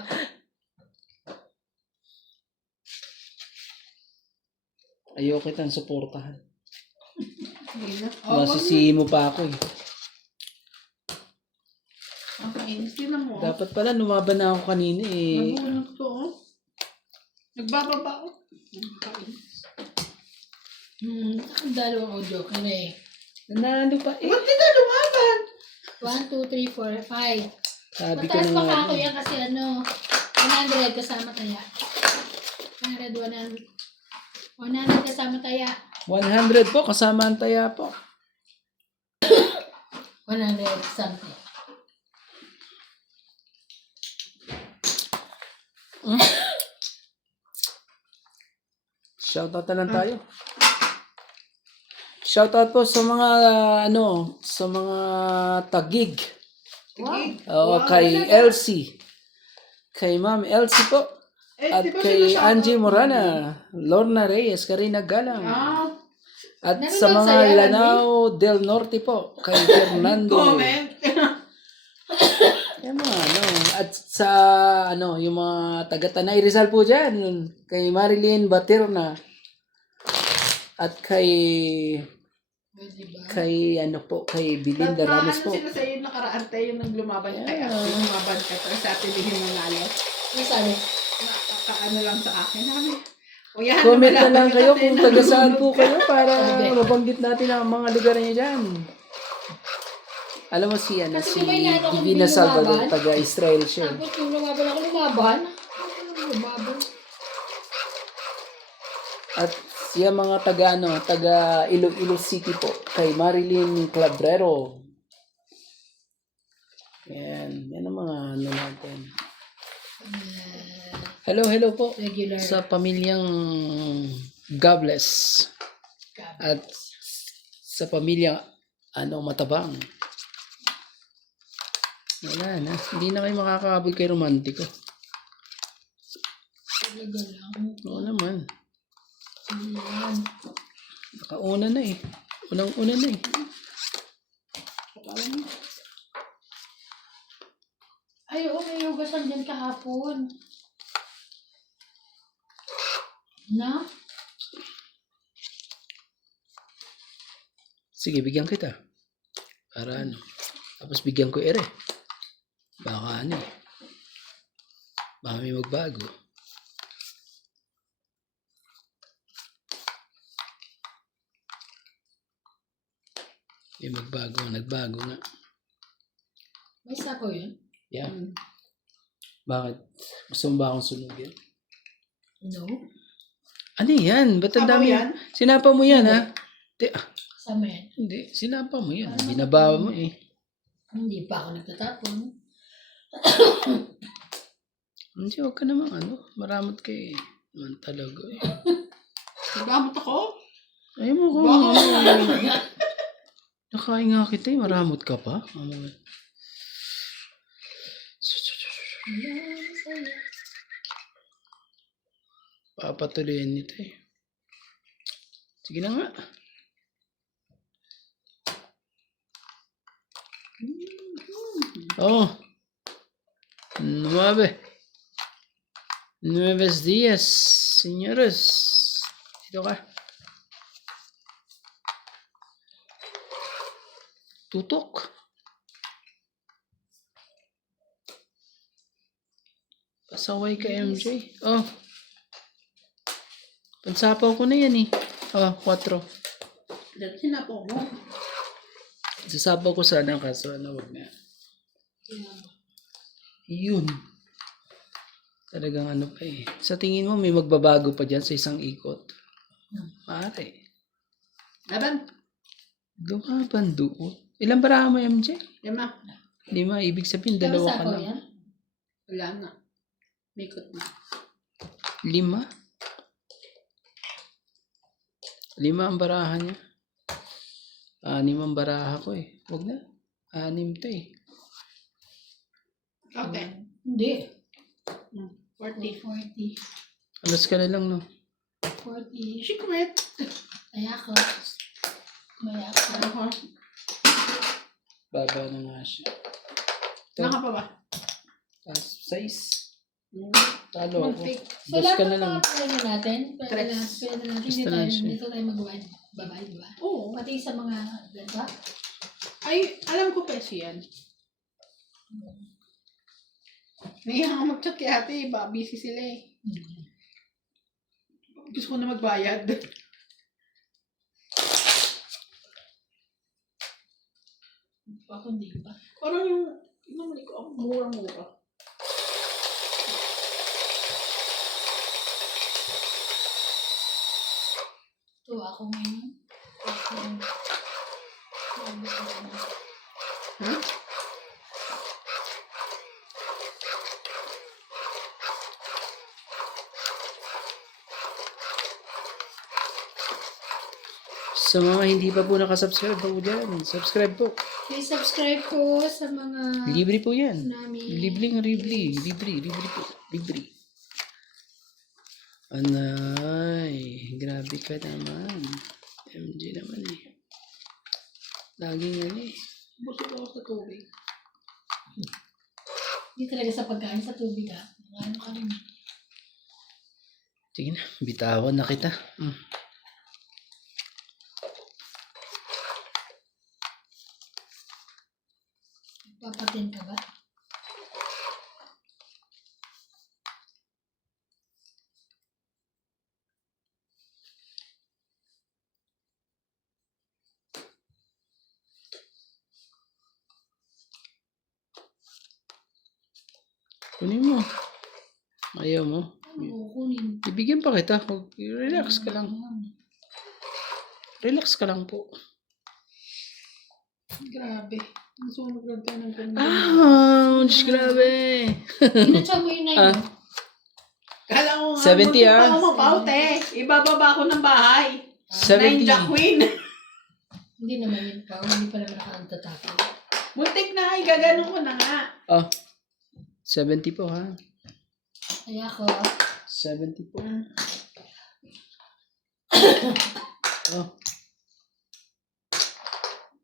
Ayoko kitang suportahan. Oh, Masisihi mo pa ako eh. okay. Sino mo? Dapat pala lumaban na ako kanina eh. Nabunod ko, oh. Nagbababa ako. Ang dalawang audio ka na eh. Nanalo pa eh. Ba't di na lumaban? 1, 2, 3, 4, 5. Sabi ko Mataas na pa nga ka ako ba. yan kasi ano, 100 kasama taya. 100 kasama taya. 100 po, kasama ang taya po. 100 kasama taya. Shoutout na lang tayo. Shoutout po sa mga ano, sa mga tagig. Wow. Oo, kay Elsie. Kay Ma'am Elsie po. Eh, At di ba kay sila Angie shoutout Morana, Lorna Reyes, Karina Galang. Ah, At Nanonood sa mga sa'yo, Lanao del Norte po, kay Fernando. comment. Yung mga ano. At sa ano, yung mga taga Tanay Rizal po dyan, kay Marilyn Batirna. At kay ano po, kay Belinda Ramos Ano po. sila sa'yo nakaraan tayo yung naglumaban kay Ate. Lumaban ka. Tapos sa Ate Lihin nanalo. Ano sabi? Nakakaano lang sa akin. Sabi, o yan, Comment na lumalaban lang ka, kayo Ate, kung taga saan nalulunod po ka. kayo para Okay. mabanggit natin ang mga lugar niyo dyan. Alam mo si ano, Kasi si di ba inaano ko, Divina hindi Salvador, lumaban? taga Israel siya. Tapos yung lumaban ako, lumaban. Lumaban. At siya mga taga ano, taga Iloilo City po, kay Marilyn Clabrero. Yan ang mga ano natin. Hello po Regular. sa pamilyang Gables at sa pamilyang ano matabang. Wala na, hindi na kayo makakahabol kay romantiko. Talaga lang. Oo naman. Ayan. Nakauna na eh. Unang-una na eh. Ay, oo, may hugasan dyan kahapon. Na? Sige, bigyan kita. Para ano. Tapos bigyan ko ere. Baka ano eh. Baka may magbago. May magbago. Nagbago nga. May sako yun? Yeah. Bakit? Gusto mo ba akong sunugin? No. Ano yan? Ba't ang Sabaw dami? yan? Sinapa mo yan ha? Kasama yan. Hindi. Sinapa mo yan. Binabawa mo eh. Hindi pa ako nagtatapon. Hindi, huwag ka naman ano. Maramot ka eh. Man talaga eh. Nagamot ako? Ayaw mo ko. Bakit? Nakain nga kita eh. Maramot ka pa. Papatuloyin nito eh. Sige na nga. Oh. 9. 9 días, señores. Dito ka. Tutok. Pasaway ka, MJ. Oh. Pansapaw ko na yan eh. Oh, 4. Dahil sinapo mo. Sasapaw ko sana kaso ano, wag na. Yun. Talagang ano pa eh. Sa tingin mo may magbabago pa dyan sa isang ikot? Pare. Laban. Lumaban doon. Ilan baraha mo, MJ? 5. 5. Ibig sabihin, Kaya dalawa ka sako lang. yan? Wala na. Mikot na. 5? 5 ang baraha niya. 6 ang baraha ko eh. Huwag na. 6 to eh. Okay. Hindi. 40. 40. Alas ka na lang no. 40. Secret. Kaya ako. Maya ako. Ako. Baba na nga siya. Naka pa ba? 6. Hmm. Talo ako. Mag-fake. So, Bas ka lahat na lang. ng natin. Pwede na Tres. natin. Basta lang siya. Dito tayo mag-wine. Babay, di ba? Oo. Pati sa mga, di ba? Ay, alam ko pa yan. Nahiya nga mag-chat kay ate. Ba, busy sila eh. Gusto ko na magbayad. Ako hindi pa. Parang yung namali ko ang murang-mura. Ito ako ngayon. Ha? Sa mga hindi pa po nakasubscribe po dyan, subscribe po. Please subscribe po sa mga Libre po yan. namin. Libre. Libre po. Libre. Anay, grabe ka naman. MJ naman eh. Laging ano eh. Busog ako sa tubig. Hindi talaga sa pagkain, sa tubig ha. Ano ka rin. Sige na, bitawan na kita. Papatin ka ba? Kunin mo. Ayaw mo. Ano, kunin. Ibigyan pa kita. Relax ka lang. Relax ka lang po. Grabe. Ang sunog lang tayo ng ganda. Ouch! Grabe! Inatsa mo yun na yun. Kala ko nga, 70 muntik pa ah. ako mapaute. Ibababa ko ng bahay. 70. Ninja Queen. Hindi naman yun pa. Hindi pa naman nakaantatake. Muntik na, igaganon ko na nga. Oh. 70 po ha. Kaya ako, 70 po. Oh.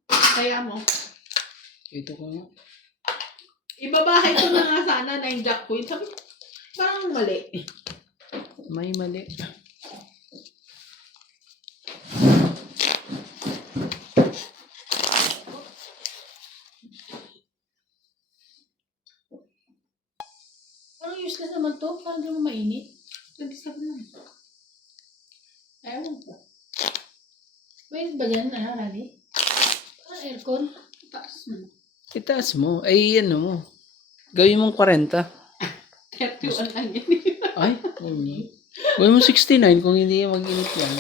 Kaya mo. Ito ko nga. Ibabahay ko na nga sana, Ninja Queen. Sabi ko, parang mali. May mali. parang useless naman to. Parang di mo mainit. Sabi lang. Ewan ko. Mainit ba yan, Rani? Aircon? Taas mo. Itaas mo. Ay, ano mo. Gawin mong 40. 31 lang yan. Ay, gawin mo 69 kung hindi mag-init yan.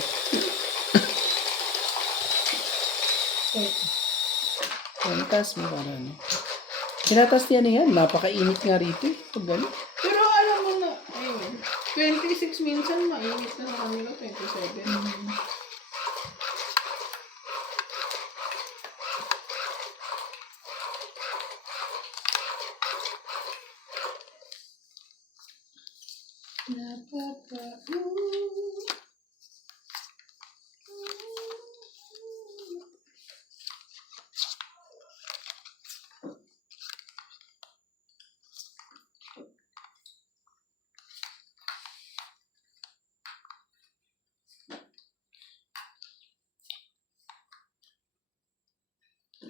Ang taas mo para ano. Tinatas niya na yan. Napakainit nga rito eh. Pag gano'n. Pero alam mo na, ayun, 26 minsan mainit na sa kanila, 27.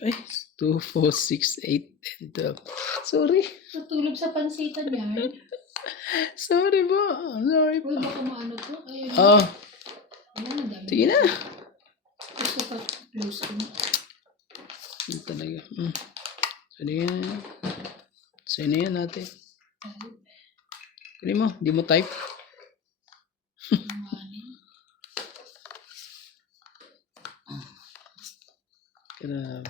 Ay, 2, 4, 6, 8, and 12. Sorry. Natulog sa pansitan yan. Sorry po. Sorry po. Wala baka maano to. Ayun. Oh, Ayan, ang dami. sige na. Gusto pa close ko. Ano talaga. Sige na. Sino yan natin? Kali mo, di mo type. Grabe.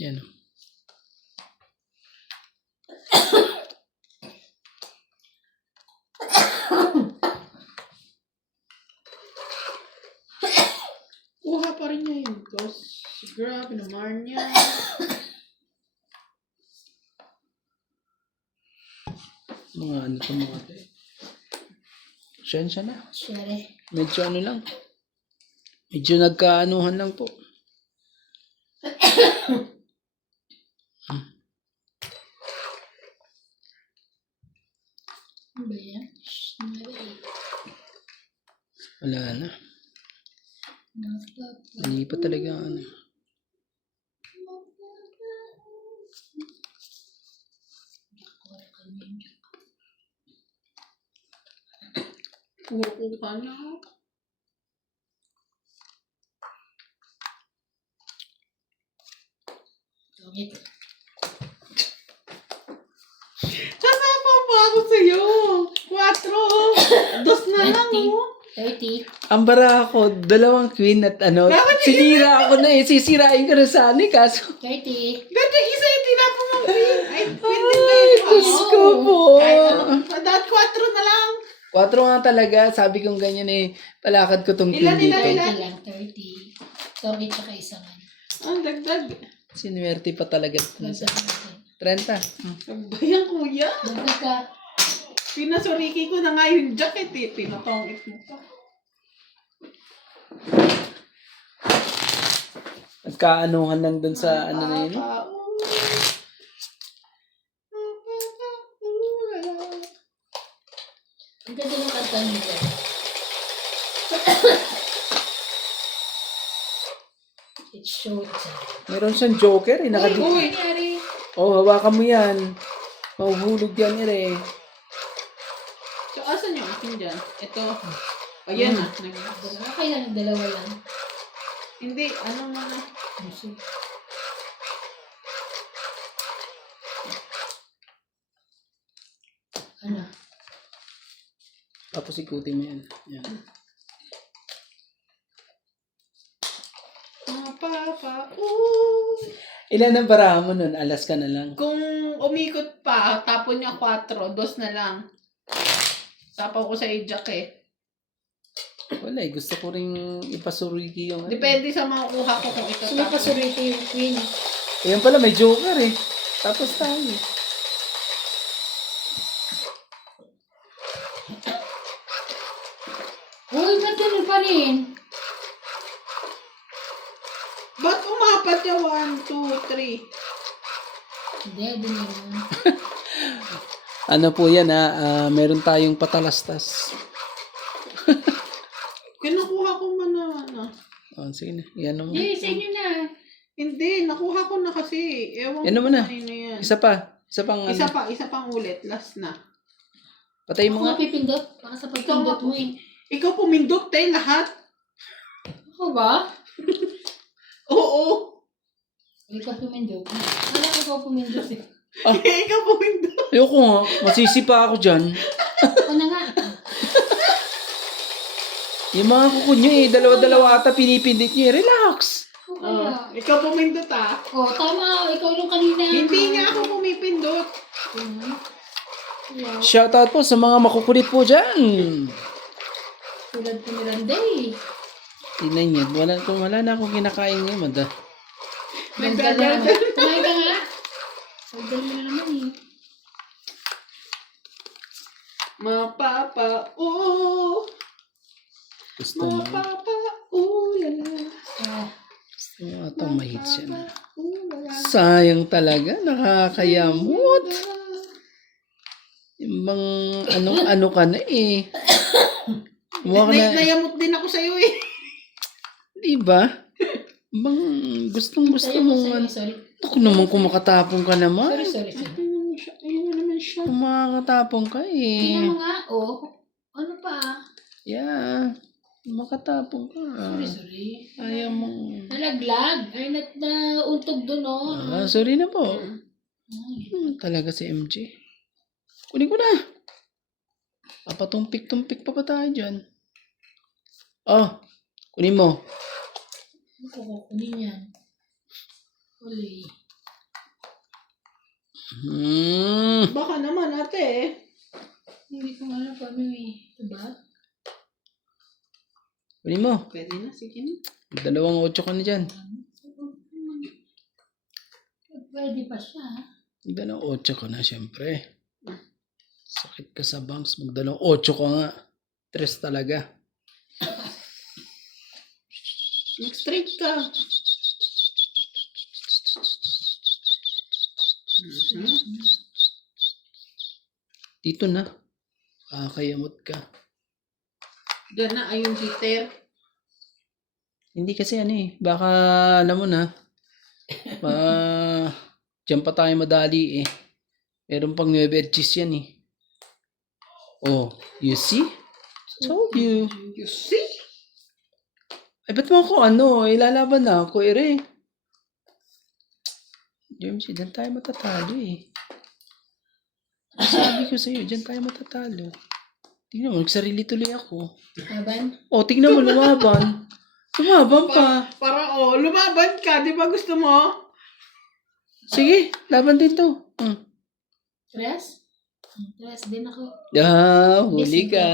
Yan. Kuha pa rin niya yung ghost. Grabe naman niya. Mga ano to mga to. Sensya na. Shere. Medyo ano lang. Medyo nagkaanuhan lang po. Ano ba yan? Wala na. Hindi pa talaga ano. Puro kuha na. Tungit. Kasama pa ako sa'yo. 4. 2 na lang, oh. 30. Ang bara ako, 2 queen at ano, sinira ako na eh. Sisirain ko na sana eh, kaso. 30. Ganda isa yung tinapon mo. Ay, pwede ba Ay, yun? Diyos ko po. Kahit ano, dahil 4 na lang. 4 nga talaga, sabi kong ganyan eh. Palakad ko tong Ilan, queen ilan, dito. ilan? 30 lang, 30. Sorry, tsaka isa nga. Ang dagdag. Sinuwerte pa talaga. Dagdag natin. 30. Hmm. Nagbayang kuya. Dagdag ka. Pinasuriki ko na nga yung jacket eh. Pinatongit mo pa. Nagkaanuhan lang dun sa ano na yun. eh. Ang ganda ng kanta nila. It's showtime. Meron siyang joker eh. Uy, uy. Nangyari. Oh, hawakan mo yan. Mahuhulog yan eh. So, asan yung akin dyan? Ito. Ayan na. Dalawa kayo lang, dalawa lang. Hindi, ano mo na. Ano? Tapos ikutin mo yan. Yan. Papa, Ilan ang barahan mo nun? Alas ka na lang. Kung umikot pa, tapon niya 4, 2 na lang. Sapaw ko sa ijak eh. Wala eh. Gusto ko rin ipasuriti yung... Depende sa makukuha ko kung ito Sino pa suriti yung queen? Ayan pala, may joker eh. Tapos tayo. Uy, matino pa rin. Ba't umapat niya 1, 2, 3? Hindi, din yun. Ano po yan meron tayong patalastas. Kinukuha ko man na ano. Oh, sige na. Yan mo. Hindi, sa inyo na. Hindi, nakuha ko na kasi. Ewan Yan ko naman na. kanino yan. Isa pa. Isa pang ano. Isa pang ulit. Last na. Patay mo Ako nga. nga pipindot. Baka sa pagpindot mo eh. Ikaw pumindot tayo lahat. Ako ba? Oo. Ikaw pumindot. Wala ko ikaw pumindot eh. Ikaw pumindot. Ayoko nga. Masisipa ako dyan. Ako na nga. Yung mga kuko nyo eh. Dalawa-dalawa ata pinipindit nyo eh. Relax. Ako kaya. Ikaw pumindot ah. Oh, tama. Ikaw yung kanina. Hindi nga ako pumipindot. Wow. Shoutout po sa mga makukulit po dyan. Tulad ko ni Randay. Tingnan nyo. Wala na akong kinakain ngayon. Mada. Ganda na naman. Kumain ka nga. Ganda mo na naman eh. Mapapa, Gusto mo. mapapa, lala. Ah, Gusto mo atang mahits yan. Lala. Sayang talaga. Nakakayamot. Yung bang ano ka na eh. Mukha ka na. Nayamot din ako sa'yo eh. Diba? Bang gusto sa'yo, mo sa'yo. ano. Sorry. Ako naman kung makatapong ka naman. Sorry. Ayun na naman siya. Kung makakatapong ka Tingnan eh. mo nga. Oh. Ano pa? Yeah. Makatapong ka. Sorry. Ayaw mo. Nalaglag. Ay, nauntog doon oh. Sorry na po. Ay. Talaga si MJ. Kunin ko na. Papatumpik-tumpik pa tayo dyan. Oh. Kunin mo. Ano ko kukunin yan? Uli. Baka naman ate. Hindi ko alam paano eh. Diba? Kunin mo. Pwede na, sige na. 2-8 ka na dyan. Pwede pa siya. 2-8 ka na syempre. Sakit ka sa bangs. 2-8 ka nga. 3 talaga. Mag-straight ka. Dito na. Kayamot ka. Diyan na, ayun Peter. Hindi kasi ano eh. Baka alam mo na. Diyan pa tayo madali eh. Meron pang 9 edges yan eh. Oh, you see? Told you. You see? Ay, ba't mo ako ilalaban na ako, ere. James, dyan tayo matatalo eh. Sabi ko sa'yo, dyan tayo matatalo. Tingnan mo, nagsarili tuloy ako. Laban? O, tingnan mo, lumaban. Lumaban pa. Para lumaban ka. Di ba gusto mo? Sige, laban din to. Tres? Tres din ako. Huli ka.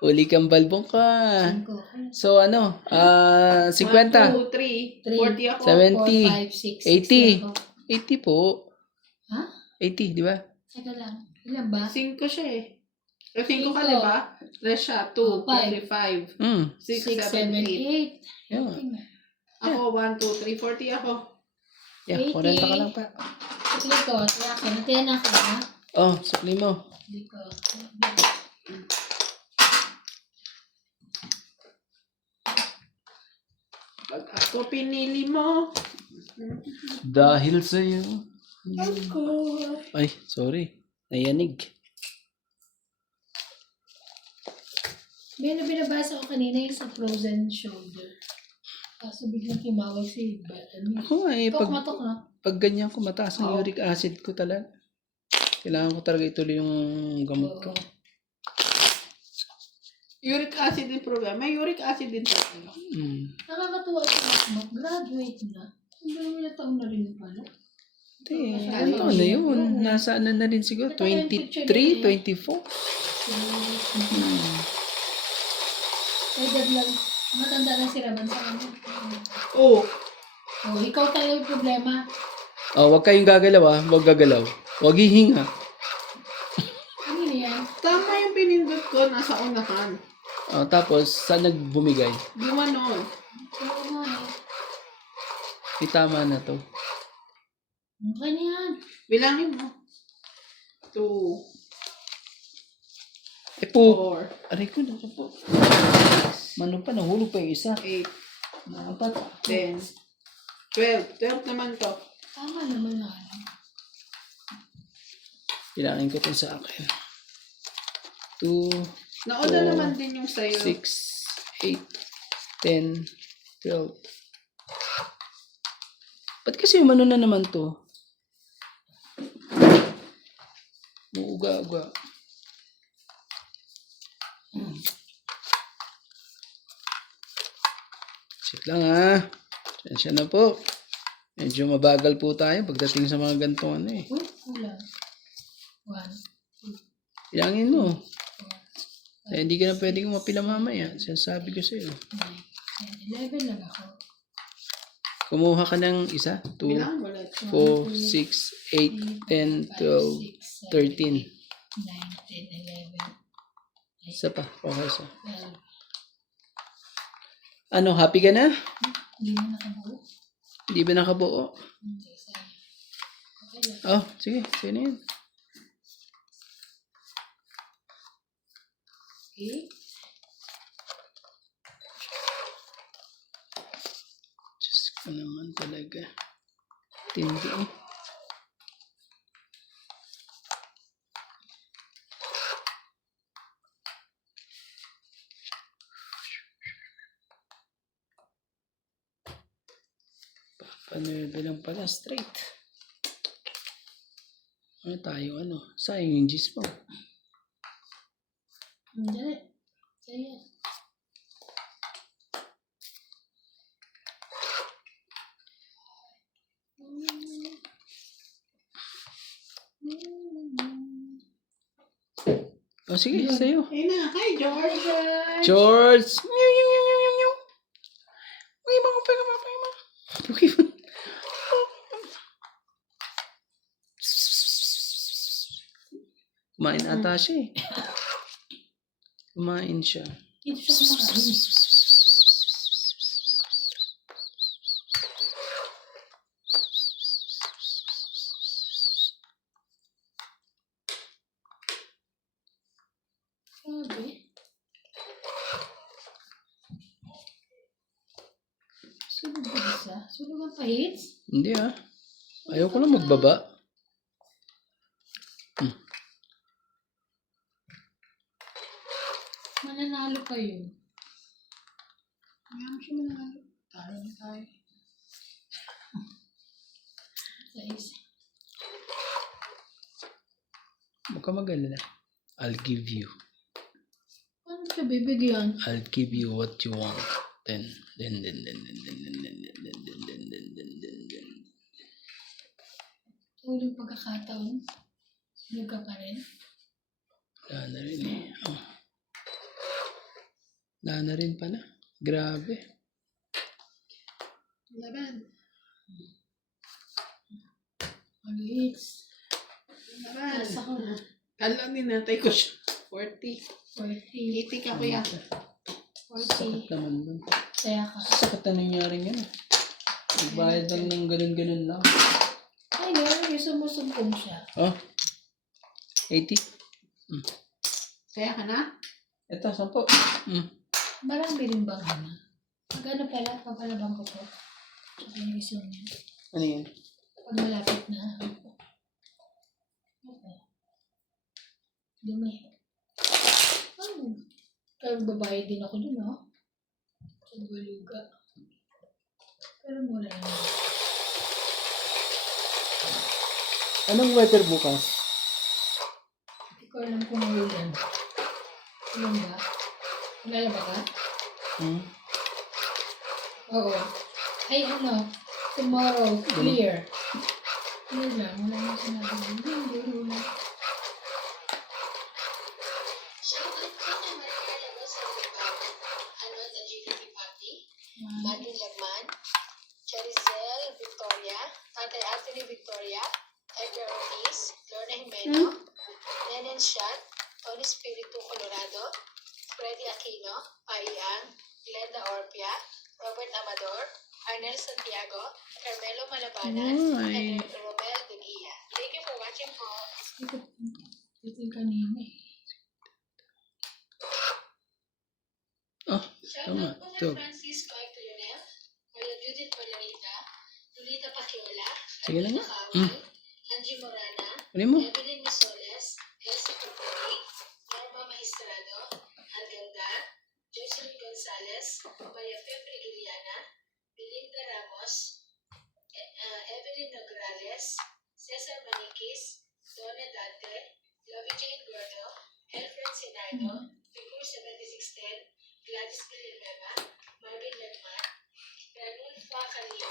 Huli kang balbong ka. 5. So, ano? 50. 1, 2, 3. 40 ako. 70. 4, 5, 6. 80. ako. 80 po. Ha? 80, di ba? Teka lang. Ilan ba? 5 siya eh. 5 ka, Cinco. di ba? 3 siya. 2, 5. 3, 5. Hmm. 6, 6, 7, 7, 8. 8. Yeah. Ako, 1, 2, 3, 40 ako. Yeah, 40 ka lang pa. Sukli ko. Kaya ako. Natiyan ako, ha? Oh, sukli mo. Hindi ko. Pag ako pinili mo. Dahil sa'yo. Ako. Ay, sorry. Nayanig. May binabasa ko kanina yung sa frozen shoulder. Kaso biglang tumawag si Bethany. Ako ay, Tok na. pag ganyan ko, mataas ang uric acid ko talaga. Kailangan ko talaga ituloy yung gamot ko. Uric acid din problema. May uric acid din tayo. Nakakatuwa siya. Mag-graduate na. Hindi naman na taon na rin pala. Hindi, ano na yun? Nasa ano na rin siguro? 23, 24? Edad lang. Matanda na si Raban sa kanya. Oh. Oh, ikaw tayo yung problema. Oh, wag kayong gagalaw ah. Wag gagalaw. Wag hihinga. Ano na yan? Tama yung pinindot ko. Nasa unahan. Oh, tapos, saan nagbumigay? Di man nun. Oo nga eh. May tama na to. Okay na yan. Bilangin mo. 2, Eh po. 4, Aray ko, naku po. Mano pa, nahulog pa yung isa. 8, Apat. 10, 12. 12 naman to. Tama naman na ano. Kailangan ko to sa akin. 2, Nauna Oh. naman din yung sa'yo. 6, 8, 10, 12. Ba't kasi umano na naman to? Uuga-uga. Sit lang ha. Sensya na po. Medyo mabagal po tayo pagdating sa mga gantong ano eh. Uy, kulang. 1, Ilangin mo. Eh, hindi ka na pwedeng mapila mamaya. Sinasabi ko sa'yo. 9, 10, 11 lang ako. Kumuha ka ng isa. 2, Bilang mo ulit. 4, 6, 8, 10, 12, 13. 9, 10, 11, Isa pa. Okay, isa. 12. Ano, happy ka na? Hindi na nakabuo. Hindi ba nakabuo? Hindi, sayang. Okay lang. Oh, sige. Sige na yun. Okay. Diyos ko naman talaga. Tindi eh. Panuwebe lang pala, straight. Ano tayo, ano? Sayang yung gis mo. Hindi. Sayang. O sige, sa'yo. Ayun na. Hi, George. George! Meow, meow, meow, meow, meow, meow. Pokemon, Pokemon. Pokemon. Kumain ata siya eh. Kumain siya. Dito siya kumakain. Sabi. Sunog ba isa? Sunog ang pahits? Hindi ah. Ayaw ko lang magbaba. Mananalo kayo. Ayan siya manalo. Tayo na tayo. Sa isa. Huwag ka mag-alala. I'll give you. siya bibigyan. I'll give you what you want. Then. Huling pagkakataon. Sunod ka pa rin. Wala na rin eh. Oh. Wala na rin pala. Grabe. Laban. Mag-hits. Laban. Nasa ko na. Kala ninatay ko siya. 40. 40. Itik ka kuya. 40. Sakit naman dun. Saya ka. Sakit na nangyari yan. Nagbayad lang ng ganun-ganun lang. Ay, gano'n. Yung sumusumpong siya. Oh. 80. Kaya ka na? Ito, 10. Marami rin bang ano? Magkano pala? Papalabang ko po. Sa yung iso niya. Ano yun? Pag malapit na. Okay. Dumi. Oh. Kaya babayad din ako dun, oh. Sa Baluga. Pero mura lang. Anong weather bukas? Hindi ko alam kung ulan. Ulan ba? Lalaba ka? Oo. Ay, ano? Tomorrow, clear. Clear lang. Wala nang sinabi. Hindi ulan. Shoutout ko naman kaya sa sa GDP Party, Martin Lagman, Charizel Victoria, Tatay Anthony Victoria, Edgar Ortiz, Lorna Jimeno, Nenen Shat, Tony Spiritu Colorado, Freddy Aquino, Paiang, Glenda Orpia, Robert Amador, Arnel Santiago, Carmelo Malabanan, and Romel Dunia. Thank you for watching po. Ito yung kanina eh. Oh, tama. Shoutout po Ito. kay Francis Coy Lionel, Maria Judith Margarita, Lolita Paquiola, Sige lang nga. Kawal, Angie Morana, Ano mo? Evelyn Misoles, Elsie Caponi, Norma Magistrado, Alganda, Jocelyn Gonzalez, Maria Febre Iliana, Belinda Ramos, Evelyn Nograles, Cesar Maniquis, Donna Dante, Lovie Jane Gordo, Alfred Sinardo, Figure 7610, Gladys Villanueva, Marvin Lagman, Ranulfa Calino,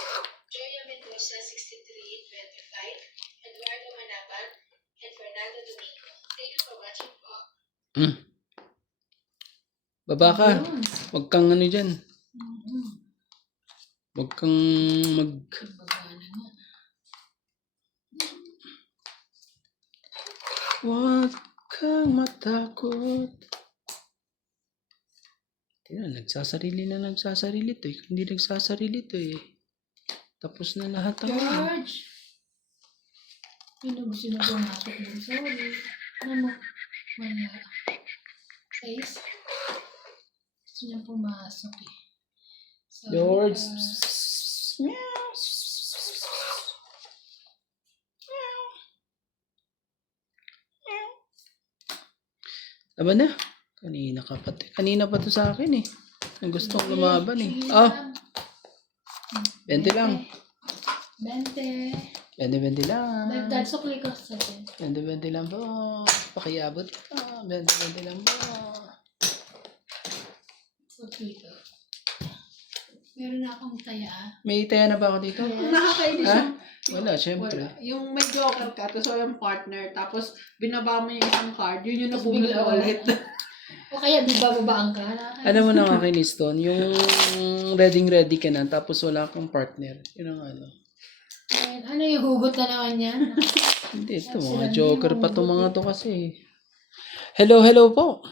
Joya Mendoza 6325, Eduardo Manaban, and Fernando Domingo. Thank you for watching po. Baba ka. Ayun. Huwag kang ano dyan. Huwag kang Baba na nga. Huwag kang matakot. Tingnan, nagsasarili to eh. Hindi nagsasarili to eh. Tapos na lahat ang George! Sino gusto na pumasok mo? Sorry. Ano mo? Wala. Face? Gusto niya pumasok eh. Sorry, George. ah. Aba na. Kanina pa to sa akin eh. Ang gusto kong lumaban eh. Sige Ah, lang. 20 lang. 20. 20 lang. Dagdag sukli ko sa atin. 20 lang po. Pakiabot po. 20 lang po. Sukli ko. Meron na akong taya. May taya na ba ako dito? Ang nakakainis Ha? yung, Wala, syempre. yung may joker ka, tapos walang partner, tapos binaba mo yung isang card, yun yung Tapos nabunod bigla na ulit. O kaya di ba babaan ka? Alam mo nakakainis doon, yung ready ka na, tapos wala kang partner. Yun ang ano. Ano yung hugot na naman yan? Hindi, ito Sila mga hindi joker pa to mahugot mga to kasi. Hello po.